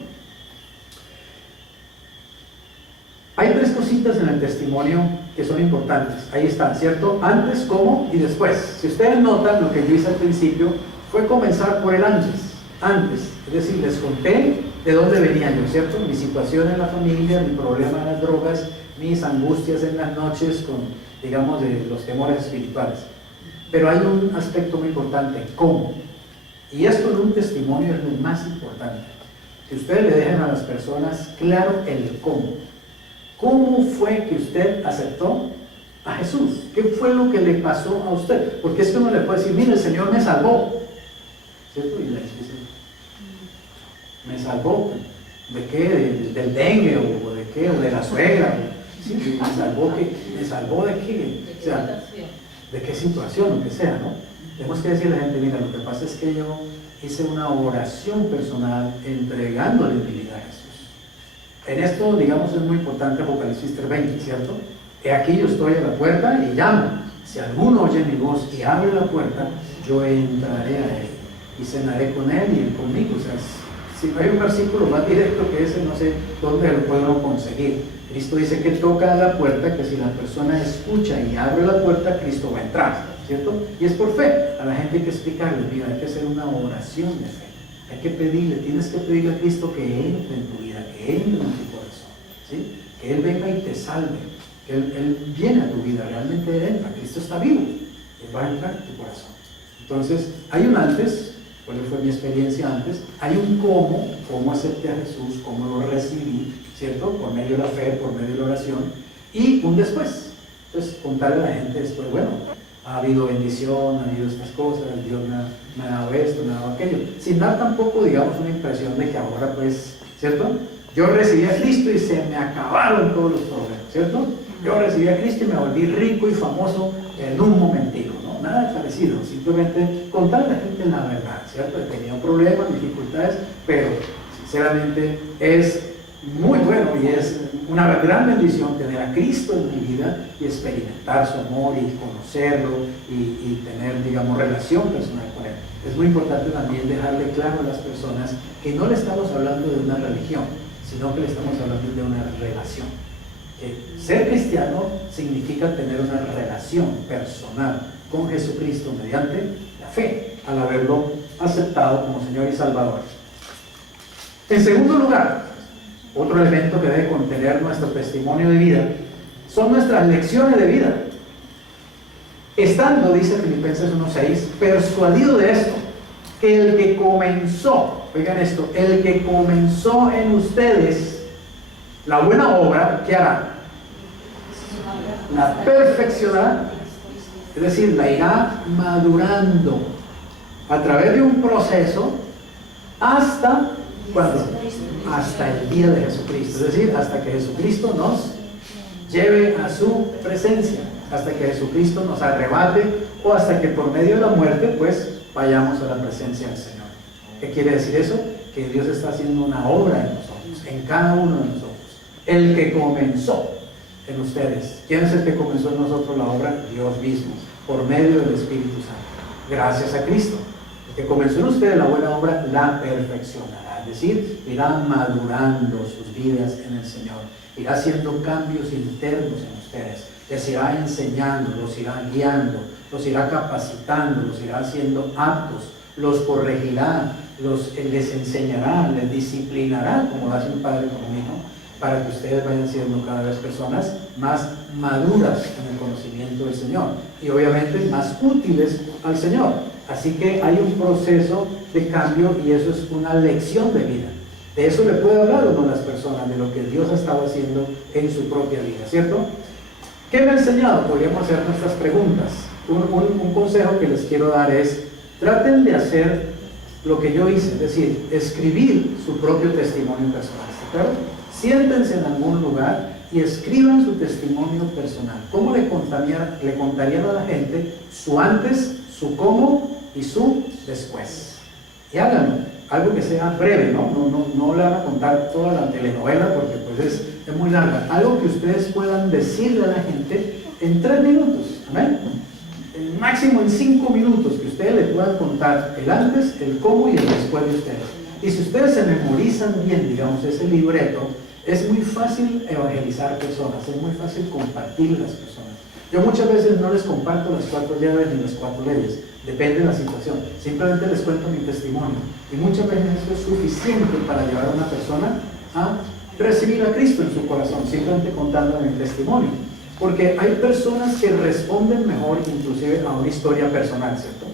Hay tres cositas en el testimonio que son importantes. Ahí están, ¿cierto? Antes, cómo y después. Si ustedes notan, lo que yo hice al principio fue comenzar por el antes. Antes, es decir, les conté de dónde venía yo, ¿cierto? Mi situación en la familia, mi problema en las drogas, mis angustias en las noches con, digamos, de los temores espirituales. Pero hay un aspecto muy importante, cómo. Y esto en un testimonio es lo más importante. Que ustedes le dejen a las personas claro el cómo. ¿Cómo fue que usted aceptó a Jesús? ¿Qué fue lo que le pasó a usted? Porque es que uno le puede decir, mire, el Señor me salvó, ¿cierto? Y le dice, ¿me salvó? ¿De qué? ¿Del dengue? ¿O de qué? ¿O de la suegra? ¿Sí? ¿Me salvó de qué? O sea, ¿de qué situación? Lo que sea, ¿no? Tenemos que decirle a la gente, mira, lo que pasa es que yo hice una oración personal entregándole mi vida a Jesús. En esto, digamos, es muy importante Apocalipsis 3:20, ¿cierto? He aquí yo estoy a la puerta y llamo. Si alguno oye mi voz y abre la puerta, yo entraré a él y cenaré con él y él conmigo. O sea, si no hay un versículo más directo que ese, no sé dónde lo puedo conseguir. Cristo dice que toca a la puerta, que si la persona escucha y abre la puerta, Cristo va a entrar, ¿cierto? Y es por fe. A la gente hay que explicarle, mira, hay que hacer una oración de fe. Hay que pedirle, tienes que pedirle a Cristo que entre en tu vida, que entre en tu corazón, ¿sí? Que Él venga y te salve, que Él viene a tu vida, realmente entra, Cristo está vivo, Él va a entrar en tu corazón. Entonces, hay un antes, cuál fue mi experiencia antes, hay un cómo acepté a Jesús, cómo lo recibí, ¿cierto? Por medio de la fe, por medio de la oración, y un después. Entonces, contarle a la gente después, bueno, ha habido bendición, ha habido estas cosas, Dios me ha dado esto, me ha dado aquello, sin dar tampoco, digamos, una impresión de que ahora, pues, ¿cierto? Yo recibí a Cristo y se me acabaron todos los problemas, ¿cierto? Yo recibí a Cristo y me volví rico y famoso en un momentito, ¿no? Nada parecido, simplemente contarle a la gente la verdad, ¿cierto? He tenido problemas, dificultades, pero sinceramente es muy bueno y es una gran bendición tener a Cristo en mi vida y experimentar su amor y conocerlo y tener, digamos, relación personal con Él. Es muy importante también dejarle claro a las personas que no le estamos hablando de una religión, sino que le estamos hablando de una relación. Ser cristiano significa tener una relación personal con Jesucristo mediante la fe, al haberlo aceptado como Señor y Salvador. En segundo lugar, otro elemento que debe contener nuestro testimonio de vida son nuestras lecciones de vida. Estando, dice Filipenses 1:6, persuadido de esto, que el que comenzó, oigan esto, el que comenzó en ustedes la buena obra, ¿qué hará? La perfeccionará, es decir, la irá madurando a través de un proceso hasta, ¿cuándo? Hasta el día de Jesucristo, es decir, hasta que Jesucristo nos lleve a su presencia, hasta que Jesucristo nos arrebate o hasta que por medio de la muerte pues vayamos a la presencia del Señor. ¿Qué quiere decir eso? Que Dios está haciendo una obra en nosotros, en cada uno de nosotros. El que comenzó en ustedes. ¿Quién es el que comenzó en nosotros la obra? Dios mismo, por medio del Espíritu Santo, gracias a Cristo. El que comenzó en ustedes la buena obra la perfeccionará, es decir, irá madurando sus vidas en el Señor, irá haciendo cambios internos en ustedes, les irá enseñando, los irá guiando, los irá capacitando, los irá haciendo aptos, los corregirá, les enseñará, les disciplinará, como hace un padre con un hijo, para que ustedes vayan siendo cada vez personas más maduras en el conocimiento del Señor y obviamente más útiles al Señor. Así que hay un proceso de cambio y eso es una lección de vida. De eso le puede hablar uno a las personas, de lo que Dios ha estado haciendo en su propia vida, ¿cierto? ¿Qué me ha enseñado? Podríamos hacer nuestras preguntas. Un consejo que les quiero dar es, traten de hacer lo que yo hice, es decir, escribir su propio testimonio personal, ¿está claro? Siéntense en algún lugar y escriban su testimonio personal. ¿Cómo le contarían a la gente su antes, su cómo y su después? Y háganlo, algo que sea breve, no le van a contar toda la telenovela porque pues es muy larga. Algo que ustedes puedan decirle a la gente en 3 minutos, ¿amén? El máximo en 5 minutos, que ustedes le puedan contar el antes, el cómo y el después de ustedes. Y si ustedes se memorizan bien, digamos, ese libreto, es muy fácil evangelizar personas, es muy fácil compartir las personas. Yo muchas veces no les comparto las 4 llaves ni las 4 leyes, depende de la situación, simplemente les cuento mi testimonio. Y muchas veces eso es suficiente para llevar a una persona a recibir a Cristo en su corazón, simplemente contando mi testimonio. Porque hay personas que responden mejor inclusive a una historia personal, ¿cierto?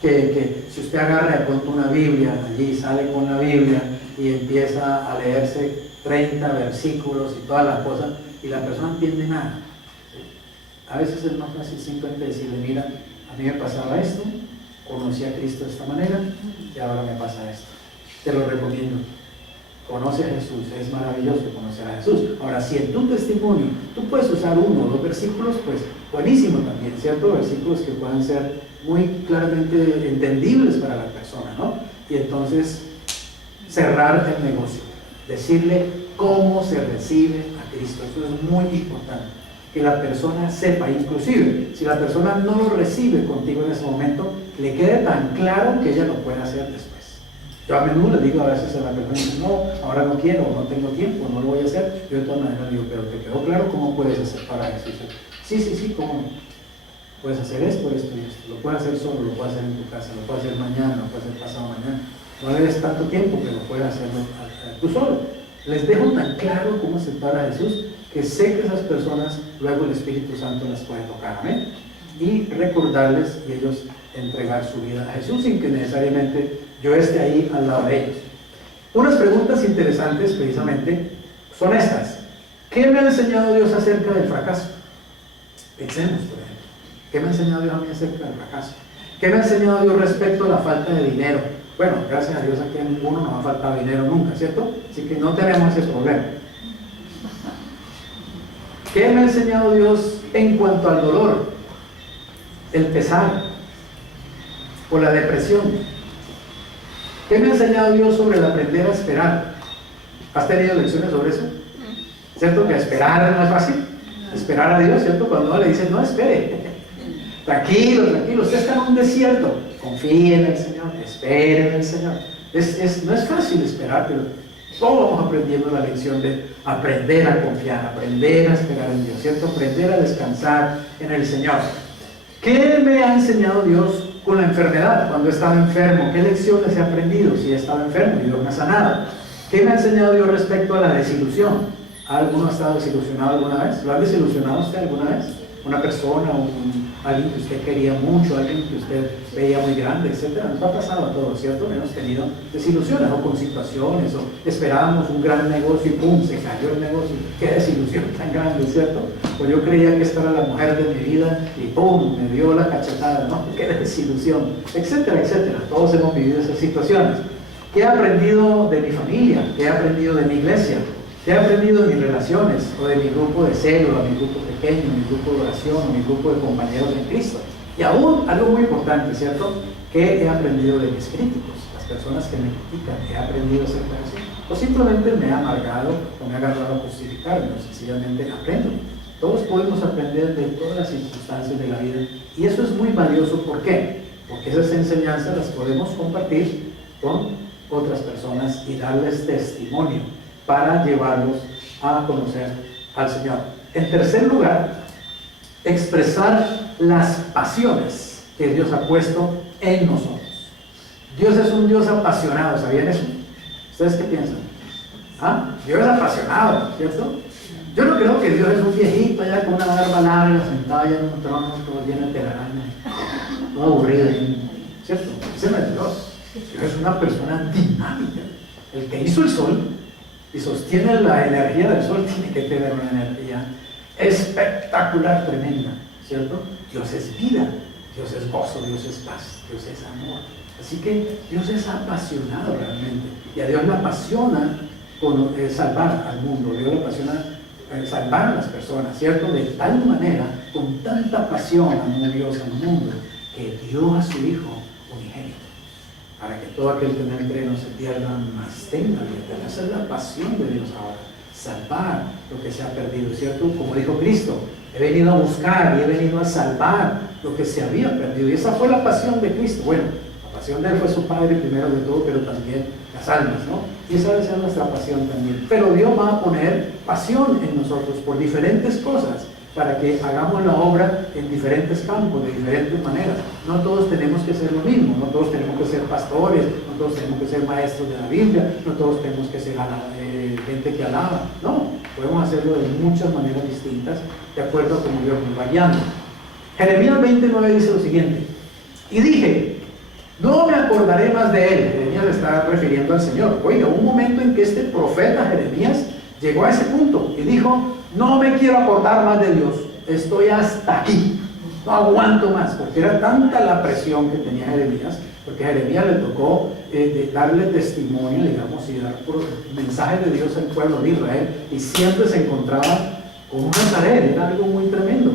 Que si usted agarra de pronto una Biblia, allí sale con la Biblia y empieza a leerse 30 versículos y todas las cosas, y la persona no entiende nada. A veces es más fácil simplemente decirle, mira, a mí me pasaba esto, conocí a Cristo de esta manera y ahora me pasa esto. Te lo recomiendo. Conoce a Jesús, es maravilloso conocer a Jesús. Ahora, si en tu testimonio tú puedes usar 1 o 2 versículos, pues buenísimo también, ¿cierto? Versículos que puedan ser muy claramente entendibles para la persona, ¿no? Y entonces cerrar el negocio, decirle cómo se recibe a Cristo. Eso es muy importante, que la persona sepa, inclusive si la persona no lo recibe contigo en ese momento, le quede tan claro que ella lo puede hacer después. Yo a menudo le digo a veces a la persona, no, ahora no quiero, no tengo tiempo, no lo voy a hacer. Yo de todas maneras digo, pero ¿te quedó claro cómo puedes hacer para Jesús? Sí, ¿cómo? Puedes hacer esto y esto. Lo puedes hacer solo, lo puedes hacer en tu casa, lo puedes hacer mañana, lo puedes hacer pasado mañana. No le des tanto tiempo, pero puedes hacerlo tú solo. Les dejo tan claro cómo se para Jesús, que sé que esas personas, luego el Espíritu Santo las puede tocar, ¿amén? Y recordarles y ellos entregar su vida a Jesús sin que necesariamente yo esté ahí al lado de ellos. Unas preguntas interesantes precisamente son estas. ¿Qué me ha enseñado Dios acerca del fracaso? Pensemos, por ejemplo. ¿Qué me ha enseñado Dios a mí acerca del fracaso? ¿Qué me ha enseñado Dios respecto a la falta de dinero? Bueno, gracias a Dios aquí a ninguno nos ha faltado dinero nunca, ¿cierto? Así que no tenemos ese problema. ¿Qué me ha enseñado Dios en cuanto al dolor, el pesar o la depresión? ¿Qué me ha enseñado Dios sobre el aprender a esperar? ¿Has tenido lecciones sobre eso? ¿Cierto que esperar no es fácil? Esperar a Dios, ¿cierto? Cuando uno le dice, no, espere. Tranquilo, usted está en un desierto. Confíe en el Señor, espere en el Señor. No es fácil esperar, pero todos vamos aprendiendo la lección de aprender a confiar, aprender a esperar en Dios, ¿cierto? Aprender a descansar en el Señor. ¿Qué me ha enseñado Dios con la enfermedad? Cuando he estado enfermo, ¿qué lecciones he aprendido? Si he estado enfermo y Dios me ha sanado. ¿Qué me ha enseñado Dios respecto a la desilusión? ¿Alguno ha estado desilusionado alguna vez? ¿Lo han desilusionado usted alguna vez? una persona, alguien que usted quería mucho, alguien que usted veía muy grande, etcétera. Nos ha pasado a todos, ¿cierto? Hemos tenido desilusiones, o con situaciones, o esperábamos un gran negocio y ¡pum! Se cayó el negocio. ¡Qué desilusión tan grande!, ¿cierto? Pues yo creía que esta era la mujer de mi vida y ¡pum! Me dio la cachetada, ¿no? ¡Qué desilusión! Etcétera, etcétera. Todos hemos vivido esas situaciones. ¿Qué he aprendido de mi familia? ¿Qué he aprendido de mi iglesia? ¿Qué he aprendido de mis relaciones? O de mi grupo de célula, mi grupo pequeño, mi grupo de oración, o mi grupo de compañeros en Cristo. Y aún, algo muy importante, ¿cierto? ¿Qué he aprendido de mis críticos? Las personas que me critican, ¿he aprendido acerca de eso? O simplemente me he amargado o me he agarrado a justificarme, o sencillamente aprendo. Todos podemos aprender de todas las circunstancias de la vida. Y eso es muy valioso. ¿Por qué? Porque esas enseñanzas las podemos compartir con otras personas y darles testimonio para llevarlos a conocer al Señor. En tercer lugar, expresar las pasiones que Dios ha puesto en nosotros. Dios es un Dios apasionado, ¿sabían eso? ¿Ustedes qué piensan? ¿Ah? Dios es apasionado, ¿cierto? Yo no creo que Dios es un viejito allá con una barba larga, sentado allá en un trono, todo lleno de telaraña, todo aburrido, ¿cierto? Ese no es Dios. Dios es una persona dinámica. El que hizo el sol y sostiene la energía del sol tiene que tener una energía espectacular, tremenda, ¿cierto? Dios es vida, Dios es gozo, Dios es paz, Dios es amor. Así que Dios es apasionado realmente. Y a Dios le apasiona salvar al mundo, Dios le apasiona salvar a las personas, ¿cierto? De tal manera, con tanta pasión amó Dios al mundo, que dio a su Hijo unigénito, para que todo aquel que en él cree no se pierda, mas tenga vida eterna. Esa es la pasión de Dios ahora, salvar lo que se ha perdido, ¿cierto? Como dijo Cristo, he venido a buscar y he venido a salvar lo que se había perdido. Y esa fue la pasión de Cristo. Bueno, la pasión de él fue su Padre primero de todo, pero también las almas, ¿no? Y esa debe ser nuestra pasión también. Pero Dios va a poner pasión en nosotros por diferentes cosas, para que hagamos la obra en diferentes campos, de diferentes maneras. No todos tenemos que ser lo mismo, no todos tenemos que ser pastores, no todos tenemos que ser maestros de la Biblia, no todos tenemos que ser gente que alaba. No, podemos hacerlo de muchas maneras distintas, de acuerdo a cómo Dios nos va guiando. Jeremías 29 dice lo siguiente: y dije, no me acordaré más de él. Jeremías le está refiriendo al Señor. Oiga, un momento en que este profeta Jeremías llegó a ese punto y dijo, no me quiero acordar más de Dios, estoy hasta aquí, no aguanto más, porque era tanta la presión que tenía Jeremías, porque a Jeremías le tocó darle testimonio, digamos, y dar mensajes de Dios al pueblo de Israel, y siempre se encontraba con un Nazaret. Era algo muy tremendo,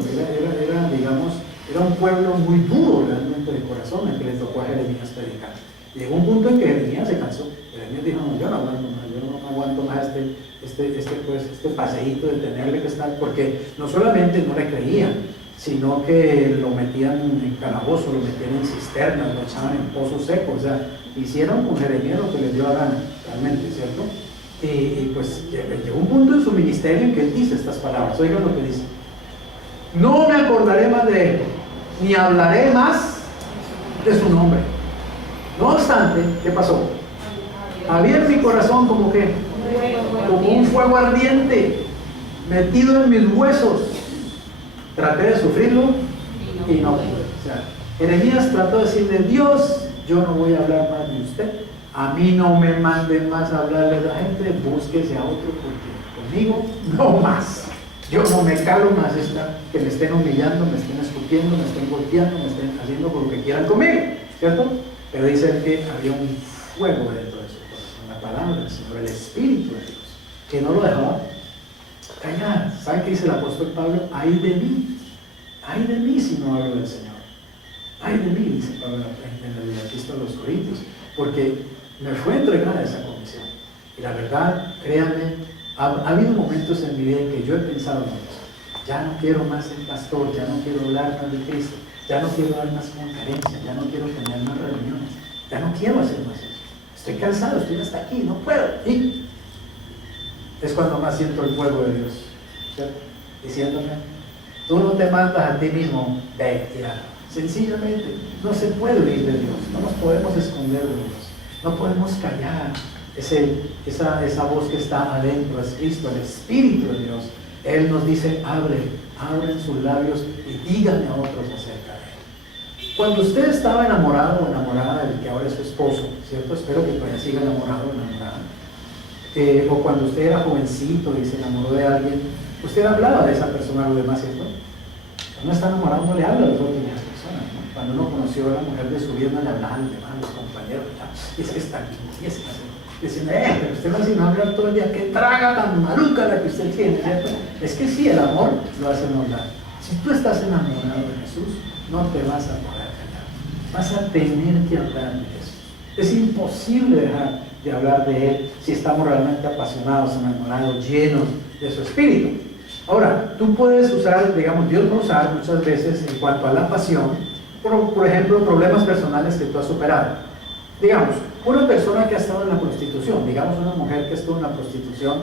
era un pueblo muy duro realmente de corazón, el que le tocó a Jeremías predicar. Llegó un punto en que Jeremías se cansó. Jeremías dijo, no, yo no aguanto más, yo no aguanto más este paseíto de tenerle que estar, porque no solamente no le creían, sino que lo metían en calabozo, lo metían en cisternas, lo echaban en pozos secos. O sea, hicieron con Jeremías lo que les dio la gana, realmente, ¿cierto? Y pues llegó un punto en su ministerio en que él dice estas palabras. Oigan lo que dice: no me acordaré más de él, ni hablaré más de su nombre. No obstante, ¿qué pasó? Había en mi corazón como que, como un fuego ardiente metido en mis huesos. Traté de sufrirlo y no pude. O sea, Jeremías trató de decirle, Dios, yo no voy a hablar más de usted, a mí no me manden más a hablarle a la gente, búsquese a otro, porque conmigo no más. Yo no me calo más que me estén humillando, me estén escupiendo, me estén golpeando, me estén haciendo por lo que quieran conmigo, ¿cierto? Pero dice que había un fuego dentro de su corazón, la palabra del Señor, el Espíritu de Dios, que no lo dejaba callar. ¿Saben qué dice el apóstol Pablo? Ay de mí si no hablo del Señor. Ay de mí, dice Pablo en el epístola de los Corintios, porque me fue entregada esa comisión. Y la verdad, créanme, ha habido momentos en mi vida en que yo he pensado en eso. Ya no quiero más ser pastor, ya no quiero hablar más de Cristo, ya no quiero dar más conferencias, ya no quiero tener más reuniones, ya no quiero hacer más eso. Estoy cansado, estoy hasta aquí, no puedo. Y es cuando más siento el fuego de Dios, ¿cierto? Diciéndome, tú no te mandas a ti mismo, ve y haz. Sencillamente, no se puede huir de Dios, no nos podemos esconder de Dios, no podemos callar esa voz que está adentro, es Cristo, el Espíritu de Dios, Él nos dice, abren sus labios y díganme a otros acerca de Él. Cuando usted estaba enamorado o enamorada del que ahora es su esposo, ¿cierto? Espero que todavía siga enamorado o enamorada. O cuando usted era jovencito y se enamoró de alguien, usted hablaba de esa persona a los demás, ¿cierto? Cuando uno está enamorado no le habla a las otras personas, ¿no? Cuando uno conoció a la mujer de su vida no le hablaban de más, los compañeros, y es que está aquí, y es que está aquí. Dicen, pero usted va sin hablar todo el día, qué traga tan maluca la que usted tiene, ¿cierto? Es que sí, el amor lo hace hablar. Si tú estás enamorado de Jesús, no te vas a poder callar. Vas a tener que hablar de Jesús. Es imposible dejar de hablar de Él si estamos realmente apasionados, enamorados, llenos de su espíritu. Ahora, tú puedes usar, digamos, Dios va a usar muchas veces en cuanto a la pasión, por ejemplo, problemas personales que tú has superado. Digamos, una persona que ha estado en la prostitución, digamos una mujer que estuvo en la prostitución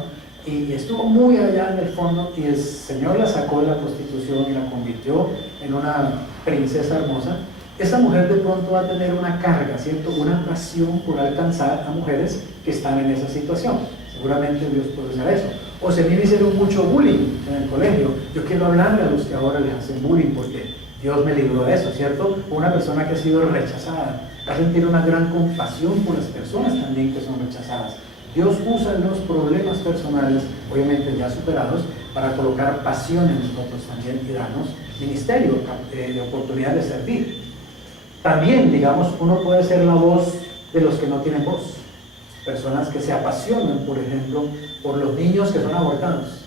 y estuvo muy allá en el fondo y el Señor la sacó de la prostitución y la convirtió en una princesa hermosa. Esa mujer de pronto va a tener una carga, ¿cierto? Una pasión por alcanzar a mujeres que están en esa situación. Seguramente Dios puede usar eso. O si a mí me hicieron mucho bullying en el colegio, yo quiero hablarle a los que ahora les hacen bullying porque Dios me libró de eso, ¿cierto? Una persona que ha sido rechazada va a sentir una gran compasión por las personas también que son rechazadas. Dios usa los problemas personales, obviamente ya superados, para colocar pasión en nosotros también y darnos ministerio, de oportunidad de servir. También, digamos, uno puede ser la voz de los que no tienen voz. Personas que se apasionan, por ejemplo, por los niños que son abortados.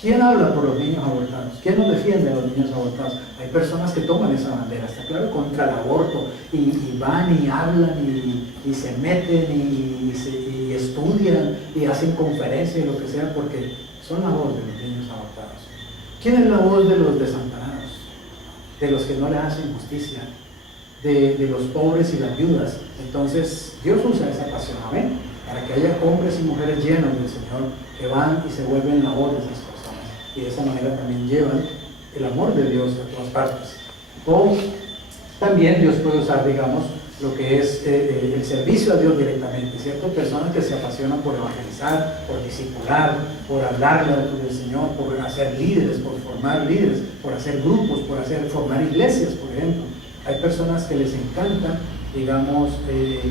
¿Quién habla por los niños abortados? ¿Quién nos defiende a los niños abortados? Hay personas que toman esa bandera, está claro, contra el aborto, y van y hablan y se meten y estudian y hacen conferencias y lo que sea, porque son la voz de los niños abortados. ¿Quién es la voz de los desamparados? De los que no les hacen justicia, de los pobres y las viudas. Entonces, Dios usa esa pasión, amén, para que haya hombres y mujeres llenos del Señor que van y se vuelven la voz de esas personas. Y de esa manera también llevan el amor de Dios a todas partes. O también Dios puede usar, digamos, lo que es el servicio a Dios directamente, ¿cierto? Personas que se apasionan por evangelizar, por discipular, por hablarle del Señor, por hacer líderes, por formar líderes, por hacer grupos, por formar iglesias, por ejemplo. Hay personas que les encanta, digamos,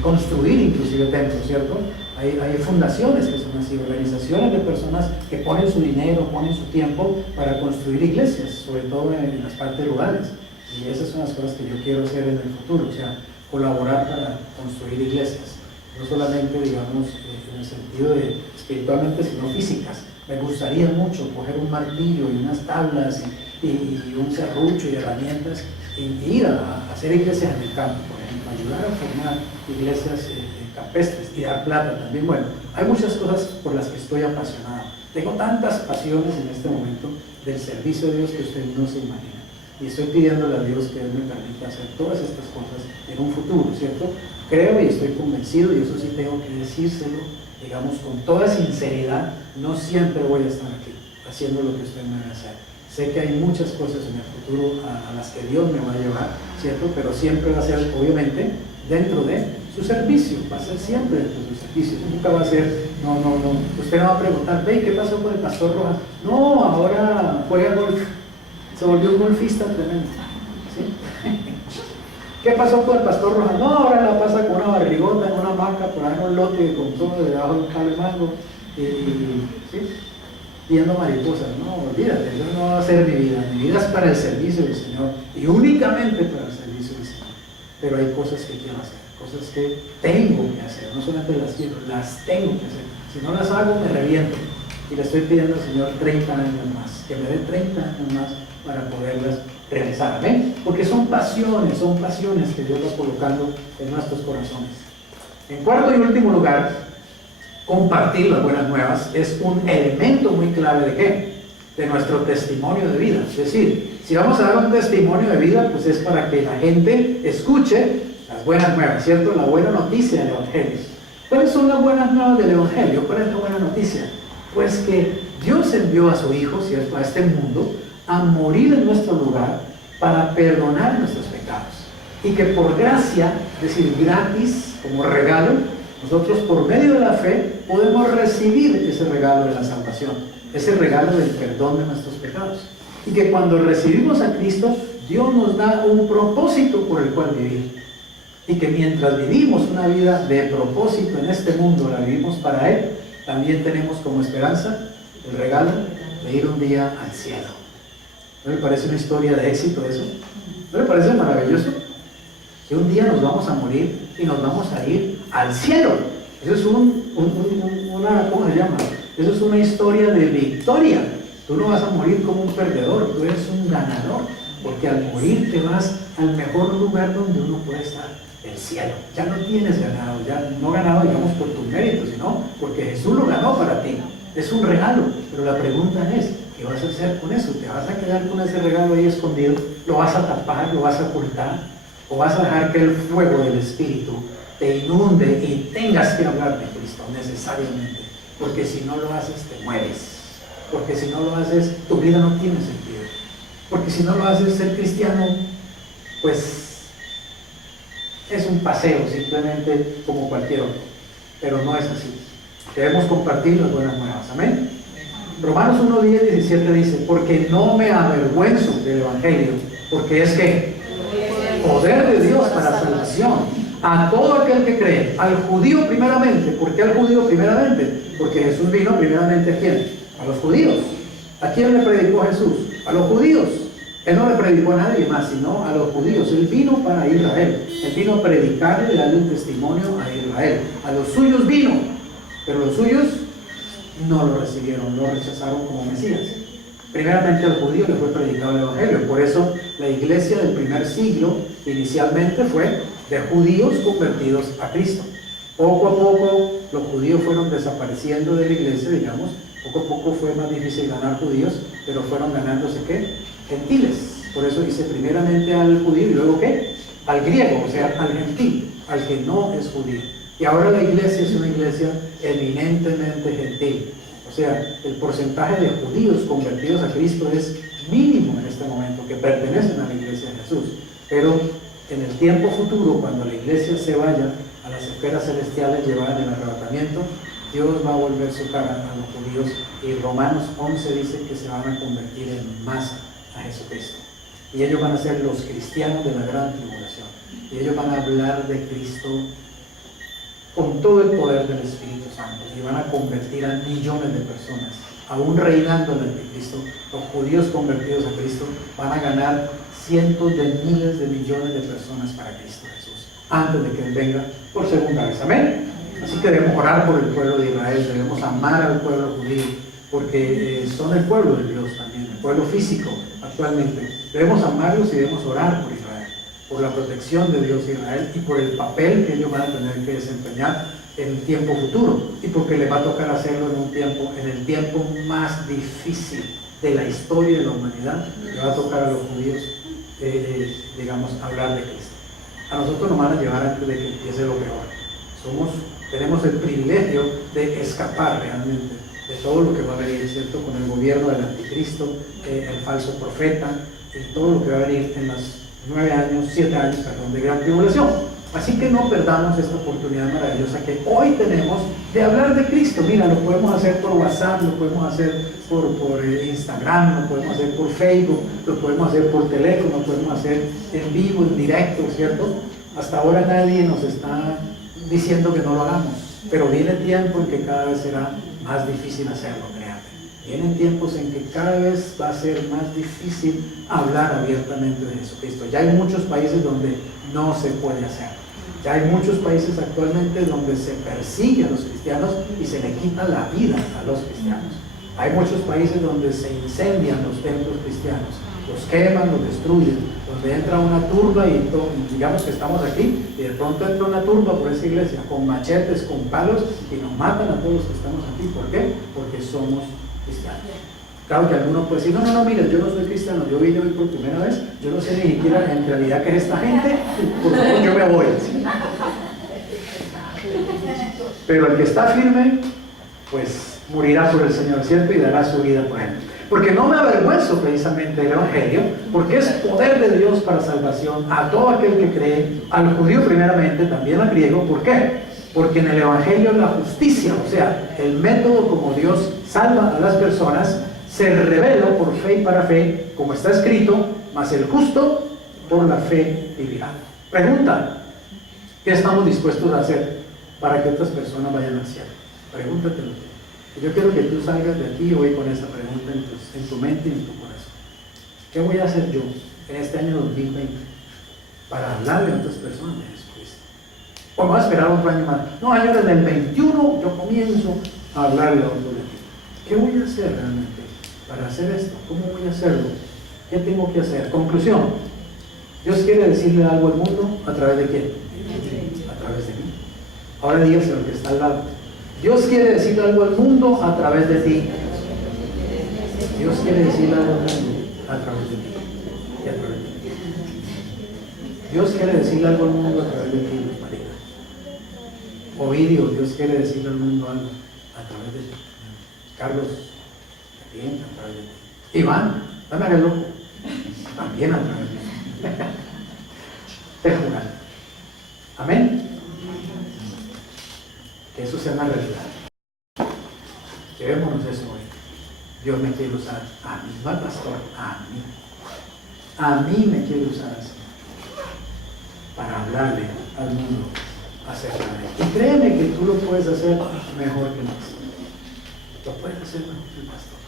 construir inclusive templos, ¿cierto? Hay fundaciones que son así, organizaciones de personas que ponen su dinero, ponen su tiempo para construir iglesias, sobre todo en las partes rurales. Y esas son las cosas que yo quiero hacer en el futuro, o sea, colaborar para construir iglesias. No solamente, digamos, en el sentido de espiritualmente, sino físicas. Me gustaría mucho coger un martillo y unas tablas y un serrucho y herramientas y ir a hacer iglesias en el campo, por ejemplo, ayudar a formar iglesias campestres y dar plata también. Bueno, hay muchas cosas por las que estoy apasionado. Tengo tantas pasiones en este momento del servicio de Dios que usted no se imagina. Y estoy pidiéndole a Dios que Él me permita hacer todas estas cosas en un futuro, ¿cierto? Creo y estoy convencido, y eso sí tengo que decírselo, digamos, con toda sinceridad, no siempre voy a estar aquí haciendo lo que usted me va a hacer. Sé que hay muchas cosas en el futuro a las que Dios me va a llevar, ¿cierto? Pero siempre va a ser, obviamente, dentro de su servicio, va a ser siempre dentro de su servicio. Nunca va a ser, no. Usted no va a preguntar, ve, ¿qué pasó con el pastor Rojas? No, ahora juega golf, se volvió un golfista tremendo, ¿sí? ¿Qué pasó con el pastor Rojas? No, ahora la pasa con una barrigota, en una hamaca, por ahí en un lote con todo debajo de un cable mango, ¿sí? Viendo mariposas. No, olvídate, eso no va a ser mi vida es para el servicio del Señor y únicamente para el servicio del Señor. Pero hay cosas que quiero hacer, cosas que tengo que hacer, no solamente las quiero, las tengo que hacer. Si no las hago, me reviento. Y le estoy pidiendo al Señor 30 años más, que me dé 30 años más para poderlas realizar. ¿Ven? Porque son pasiones que Dios va colocando en nuestros corazones. En cuarto y último lugar, compartir las buenas nuevas es un elemento muy clave ¿de qué? De nuestro testimonio de vida. Es decir, si vamos a dar un testimonio de vida, pues es para que la gente escuche las buenas nuevas, ¿cierto? La buena noticia del Evangelio. ¿Cuáles son las buenas nuevas del Evangelio? ¿Cuál es la buena noticia? Pues que Dios envió a su Hijo, ¿cierto?, a este mundo a morir en nuestro lugar para perdonar nuestros pecados. Y que por gracia, es decir, gratis, como regalo, nosotros por medio de la fe podemos recibir ese regalo de la salvación. salvación, es el regalo del perdón de nuestros pecados. Y que cuando recibimos a Cristo, Dios nos da un propósito por el cual vivir. Y que mientras vivimos una vida de propósito en este mundo, la vivimos para Él, también tenemos como esperanza el regalo de ir un día al cielo. ¿No le parece una historia de éxito eso? ¿No le parece maravilloso? Que un día nos vamos a morir y nos vamos a ir al cielo. Eso es una, ¿cómo se llama? Eso es una historia de victoria. Tú no vas a morir como un perdedor, tú eres un ganador, porque al morir te vas al mejor lugar donde uno puede estar, el cielo. Ya no tienes ganado, ya no ganado digamos por tus méritos, sino porque Jesús lo ganó para ti. Es un regalo, pero la pregunta es, ¿qué vas a hacer con eso? ¿Te vas a quedar con ese regalo ahí escondido? ¿Lo vas a tapar? ¿Lo vas a ocultar? ¿O vas a dejar que el fuego del Espíritu te inunde y tengas que hablar de Cristo necesariamente? Porque si no lo haces, te mueres. Porque si no lo haces, tu vida no tiene sentido. Porque si no lo haces, ser cristiano, pues es un paseo simplemente como cualquier otro. Pero no es así. Debemos compartir las buenas nuevas. Amén. Romanos 1:10-17 dice, porque no me avergüenzo del Evangelio, porque es que poder de Dios para salvación a todo aquel que cree, al judío primeramente. ¿Por qué al judío primeramente? Porque Jesús vino primeramente ¿a quién? A los judíos. ¿A quién le predicó Jesús? A los judíos. Él no le predicó a nadie más, sino a los judíos. Él vino para Israel. Él vino a predicarle y darle un testimonio a Israel. A los suyos vino, pero los suyos no lo recibieron, lo rechazaron como Mesías. Primeramente al judío le fue predicado el Evangelio. Por eso la iglesia del primer siglo inicialmente fue de judíos convertidos a Cristo. Poco a poco los judíos fueron desapareciendo de la iglesia, digamos. Poco a poco fue más difícil ganar judíos, pero fueron ganándose ¿qué? Gentiles. Por eso dice primeramente al judío y luego ¿qué? Al griego, o sea, al gentil, al que no es judío. Y ahora la iglesia es una iglesia eminentemente gentil. O sea, el porcentaje de judíos convertidos a Cristo es mínimo en este momento, que pertenecen a la iglesia de Jesús. Pero en el tiempo futuro, cuando la iglesia se vaya a las esferas celestiales llevadas del arrebatamiento, Dios va a volver su cara a los judíos y Romanos 11 dice que se van a convertir en masa a Jesucristo. Y ellos van a ser los cristianos de la gran tribulación. Y ellos van a hablar de Cristo con todo el poder del Espíritu Santo y van a convertir a millones de personas. Aún reinando el anticristo, los judíos convertidos a Cristo van a ganar cientos de miles de millones de personas para Cristo Jesús, antes de que Él venga por segunda vez. Amén. Así que debemos orar por el pueblo de Israel, debemos amar al pueblo judío, porque son el pueblo de Dios también, el pueblo físico actualmente. Debemos amarlos y debemos orar por Israel, por la protección de Dios de Israel y por el papel que ellos van a tener que desempeñar en el tiempo futuro, y porque les va a tocar hacerlo en el tiempo más difícil de la historia de la humanidad. Le va a tocar a los judíos, digamos, hablar de Cristo. A nosotros nos van a llevar antes de que empiece lo peor. Tenemos el privilegio de escapar realmente de todo lo que va a venir, ¿cierto? Con el gobierno del anticristo, el falso profeta, y todo lo que va a venir en los 7 años de gran tribulación. Así que no perdamos esta oportunidad maravillosa que hoy tenemos de hablar de Cristo. Mira, lo podemos hacer por WhatsApp, lo podemos hacer por Instagram, lo podemos hacer por Facebook, lo podemos hacer por teléfono, lo podemos hacer en vivo, en directo, ¿cierto? Hasta ahora nadie nos está diciendo que no lo hagamos, pero viene tiempo en que cada vez será más difícil hacerlo, créanme. Vienen tiempos en que cada vez va a ser más difícil hablar abiertamente de Jesucristo. Ya hay muchos países donde no se puede hacer. Ya hay muchos países actualmente donde se persigue a los cristianos y se le quita la vida a los cristianos. Hay muchos países donde se incendian los templos cristianos, los queman, los destruyen, donde entra una turba y digamos que estamos aquí y de pronto entra una turba por esa iglesia con machetes, con palos y nos matan a todos los que estamos aquí. ¿Por qué? Porque somos cristianos. Claro que algunos pueden decir, no, mira, yo no soy cristiano, yo vine hoy por primera vez, yo no sé ni siquiera en realidad qué es esta gente, por favor yo me voy. Pero el que está firme, pues morirá por el Señor, ¿cierto? Y dará su vida por Él. Porque no me avergüenzo precisamente del Evangelio, porque es poder de Dios para salvación a todo aquel que cree, al judío primeramente, también al griego. ¿Por qué? Porque en el Evangelio la justicia, o sea, el método como Dios salva a las personas, se revela por fe y para fe, como está escrito, mas el justo por la fe vivirá. Pregunta, ¿qué estamos dispuestos a hacer para que otras personas vayan al cielo? Pregúntatelo. Yo quiero que tú salgas de aquí hoy con esa pregunta en tu mente y en tu corazón. ¿Qué voy a hacer yo en este año 2020 para hablarle a otras personas de Jesucristo? ¿O me voy a esperar otro año más? No, señor, en el 21 yo comienzo a hablarle a otros de ti. ¿Qué voy a hacer realmente para hacer esto? ¿Cómo voy a hacerlo? ¿Qué tengo que hacer? Conclusión. Dios quiere decirle algo al mundo, ¿a través de quién? A través de mí. Ahora dígase lo que está al lado. Dios quiere decirle algo al mundo a través de ti. Dios quiere decirle algo al mundo a través de ti y a través de ti. Dios quiere decirle algo al mundo a través de ti, María. Ovidio, Dios quiere decirle al mundo algo a través de ti. Carlos, también a través de ti. Iván, dame a loco, también a través de ti. Te juro. Amén. Que eso sea una realidad. Llevémonos eso hoy. Dios me quiere usar a mí, no al pastor, a mí. A mí me quiere usar así para hablarle al mundo acerca de él. Y créeme que tú lo puedes hacer mejor que el pastor. Lo puedes hacer mejor que el pastor.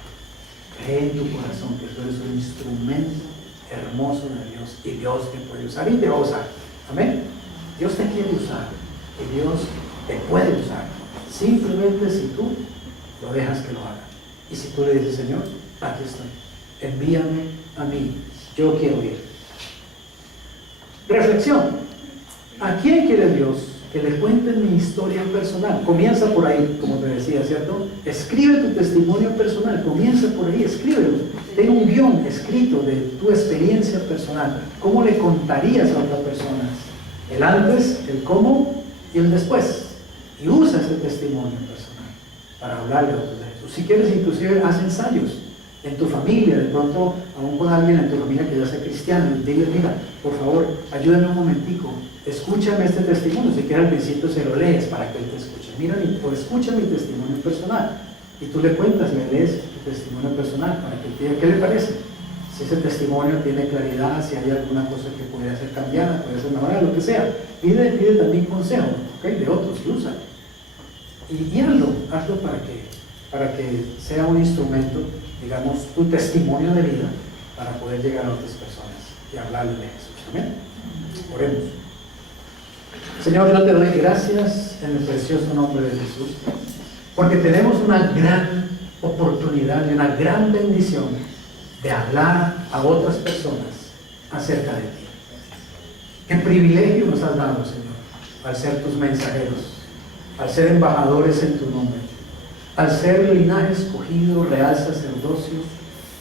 Cree en tu corazón que tú eres un instrumento hermoso de Dios y Dios te puede usar y te va a usar. Amén. Dios te quiere usar y Dios te puede usar. Simplemente si tú lo dejas que lo haga. Y si tú le dices, Señor, aquí estoy. Envíame a mí. Yo quiero ir. Reflexión. ¿A quién quiere Dios que le cuenten mi historia personal? Comienza por ahí, como te decía, ¿cierto? Escribe tu testimonio personal. Comienza por ahí, escríbelo. Ten un guión escrito de tu experiencia personal. ¿Cómo le contarías a otras personas? El antes, el cómo y el después. Y usa ese testimonio personal para hablarle a otros de Jesús. Si quieres, inclusive, haz ensayos en tu familia, de pronto, aún con alguien en tu familia que ya sea cristiano, dile, mira, por favor, ayúdame un momentico, escúchame este testimonio, si quieres al principio se lo lees para que él te escuche. Mira, o escucha mi testimonio personal, y tú le cuentas, le lees tu testimonio personal para que él te diga qué le parece. Si ese testimonio tiene claridad, si hay alguna cosa que pudiera ser cambiada, puede ser mejorada, lo que sea. Pide también consejo, ¿okay? De otros que usan. Y hazlo para que sea un instrumento, digamos, tu testimonio de vida para poder llegar a otras personas y hablarle de Jesús. Amén. Oremos. Señor, yo te doy gracias en el precioso nombre de Jesús, porque tenemos una gran oportunidad y una gran bendición de hablar a otras personas acerca de ti. Qué privilegio nos has dado, Señor, al ser tus mensajeros, al ser embajadores en tu nombre, al ser linaje escogido, real sacerdocio,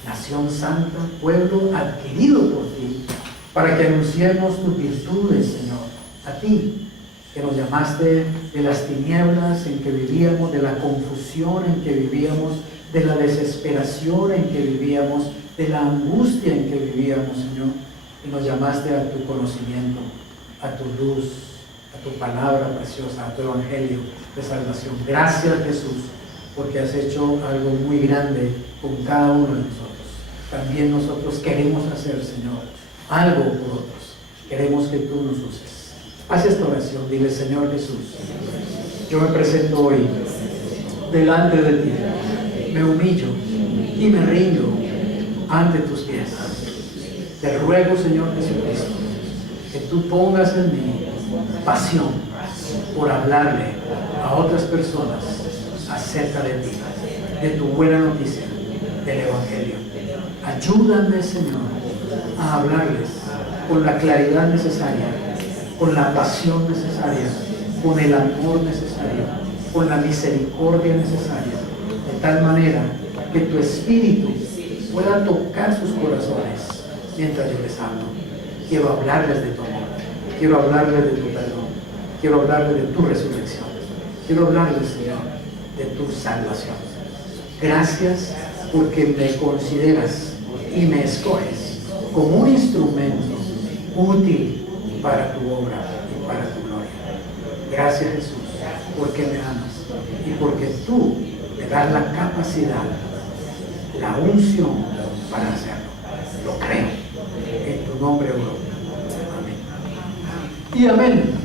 nación santa, pueblo adquirido por ti, para que anunciemos tus virtudes, Señor, a ti, que nos llamaste de las tinieblas en que vivíamos, de la confusión en que vivíamos, de la desesperación en que vivíamos, de la angustia en que vivíamos, Señor, y nos llamaste a tu conocimiento, a tu luz, a tu palabra preciosa, a tu evangelio de salvación. Gracias, Jesús, porque has hecho algo muy grande con cada uno de nosotros. También nosotros queremos hacer, Señor, algo por otros. Queremos que tú nos uses. Haz esta oración, dile, Señor Jesús, yo me presento hoy delante de ti, me humillo y me rindo ante tus pies. Te ruego, Señor Jesucristo, que tú pongas en mí pasión por hablarle a otras personas acerca de ti, de tu buena noticia, del Evangelio. Ayúdame, Señor, a hablarles con la claridad necesaria, con la pasión necesaria, con el amor necesario, con la misericordia necesaria, de tal manera que tu Espíritu pueda tocar sus corazones mientras yo les hablo. Quiero hablarles de tu amor, quiero hablarles de tu perdón, quiero hablarles de tu resurrección, quiero hablarles, Señor, de tu salvación. Gracias porque me consideras y me escoges como un instrumento útil para tu obra y para tu gloria. Gracias, Jesús, porque me amas y porque tú me te da la capacidad, la unción para hacerlo. Lo creo. En tu nombre, oro. Amén. Y amén.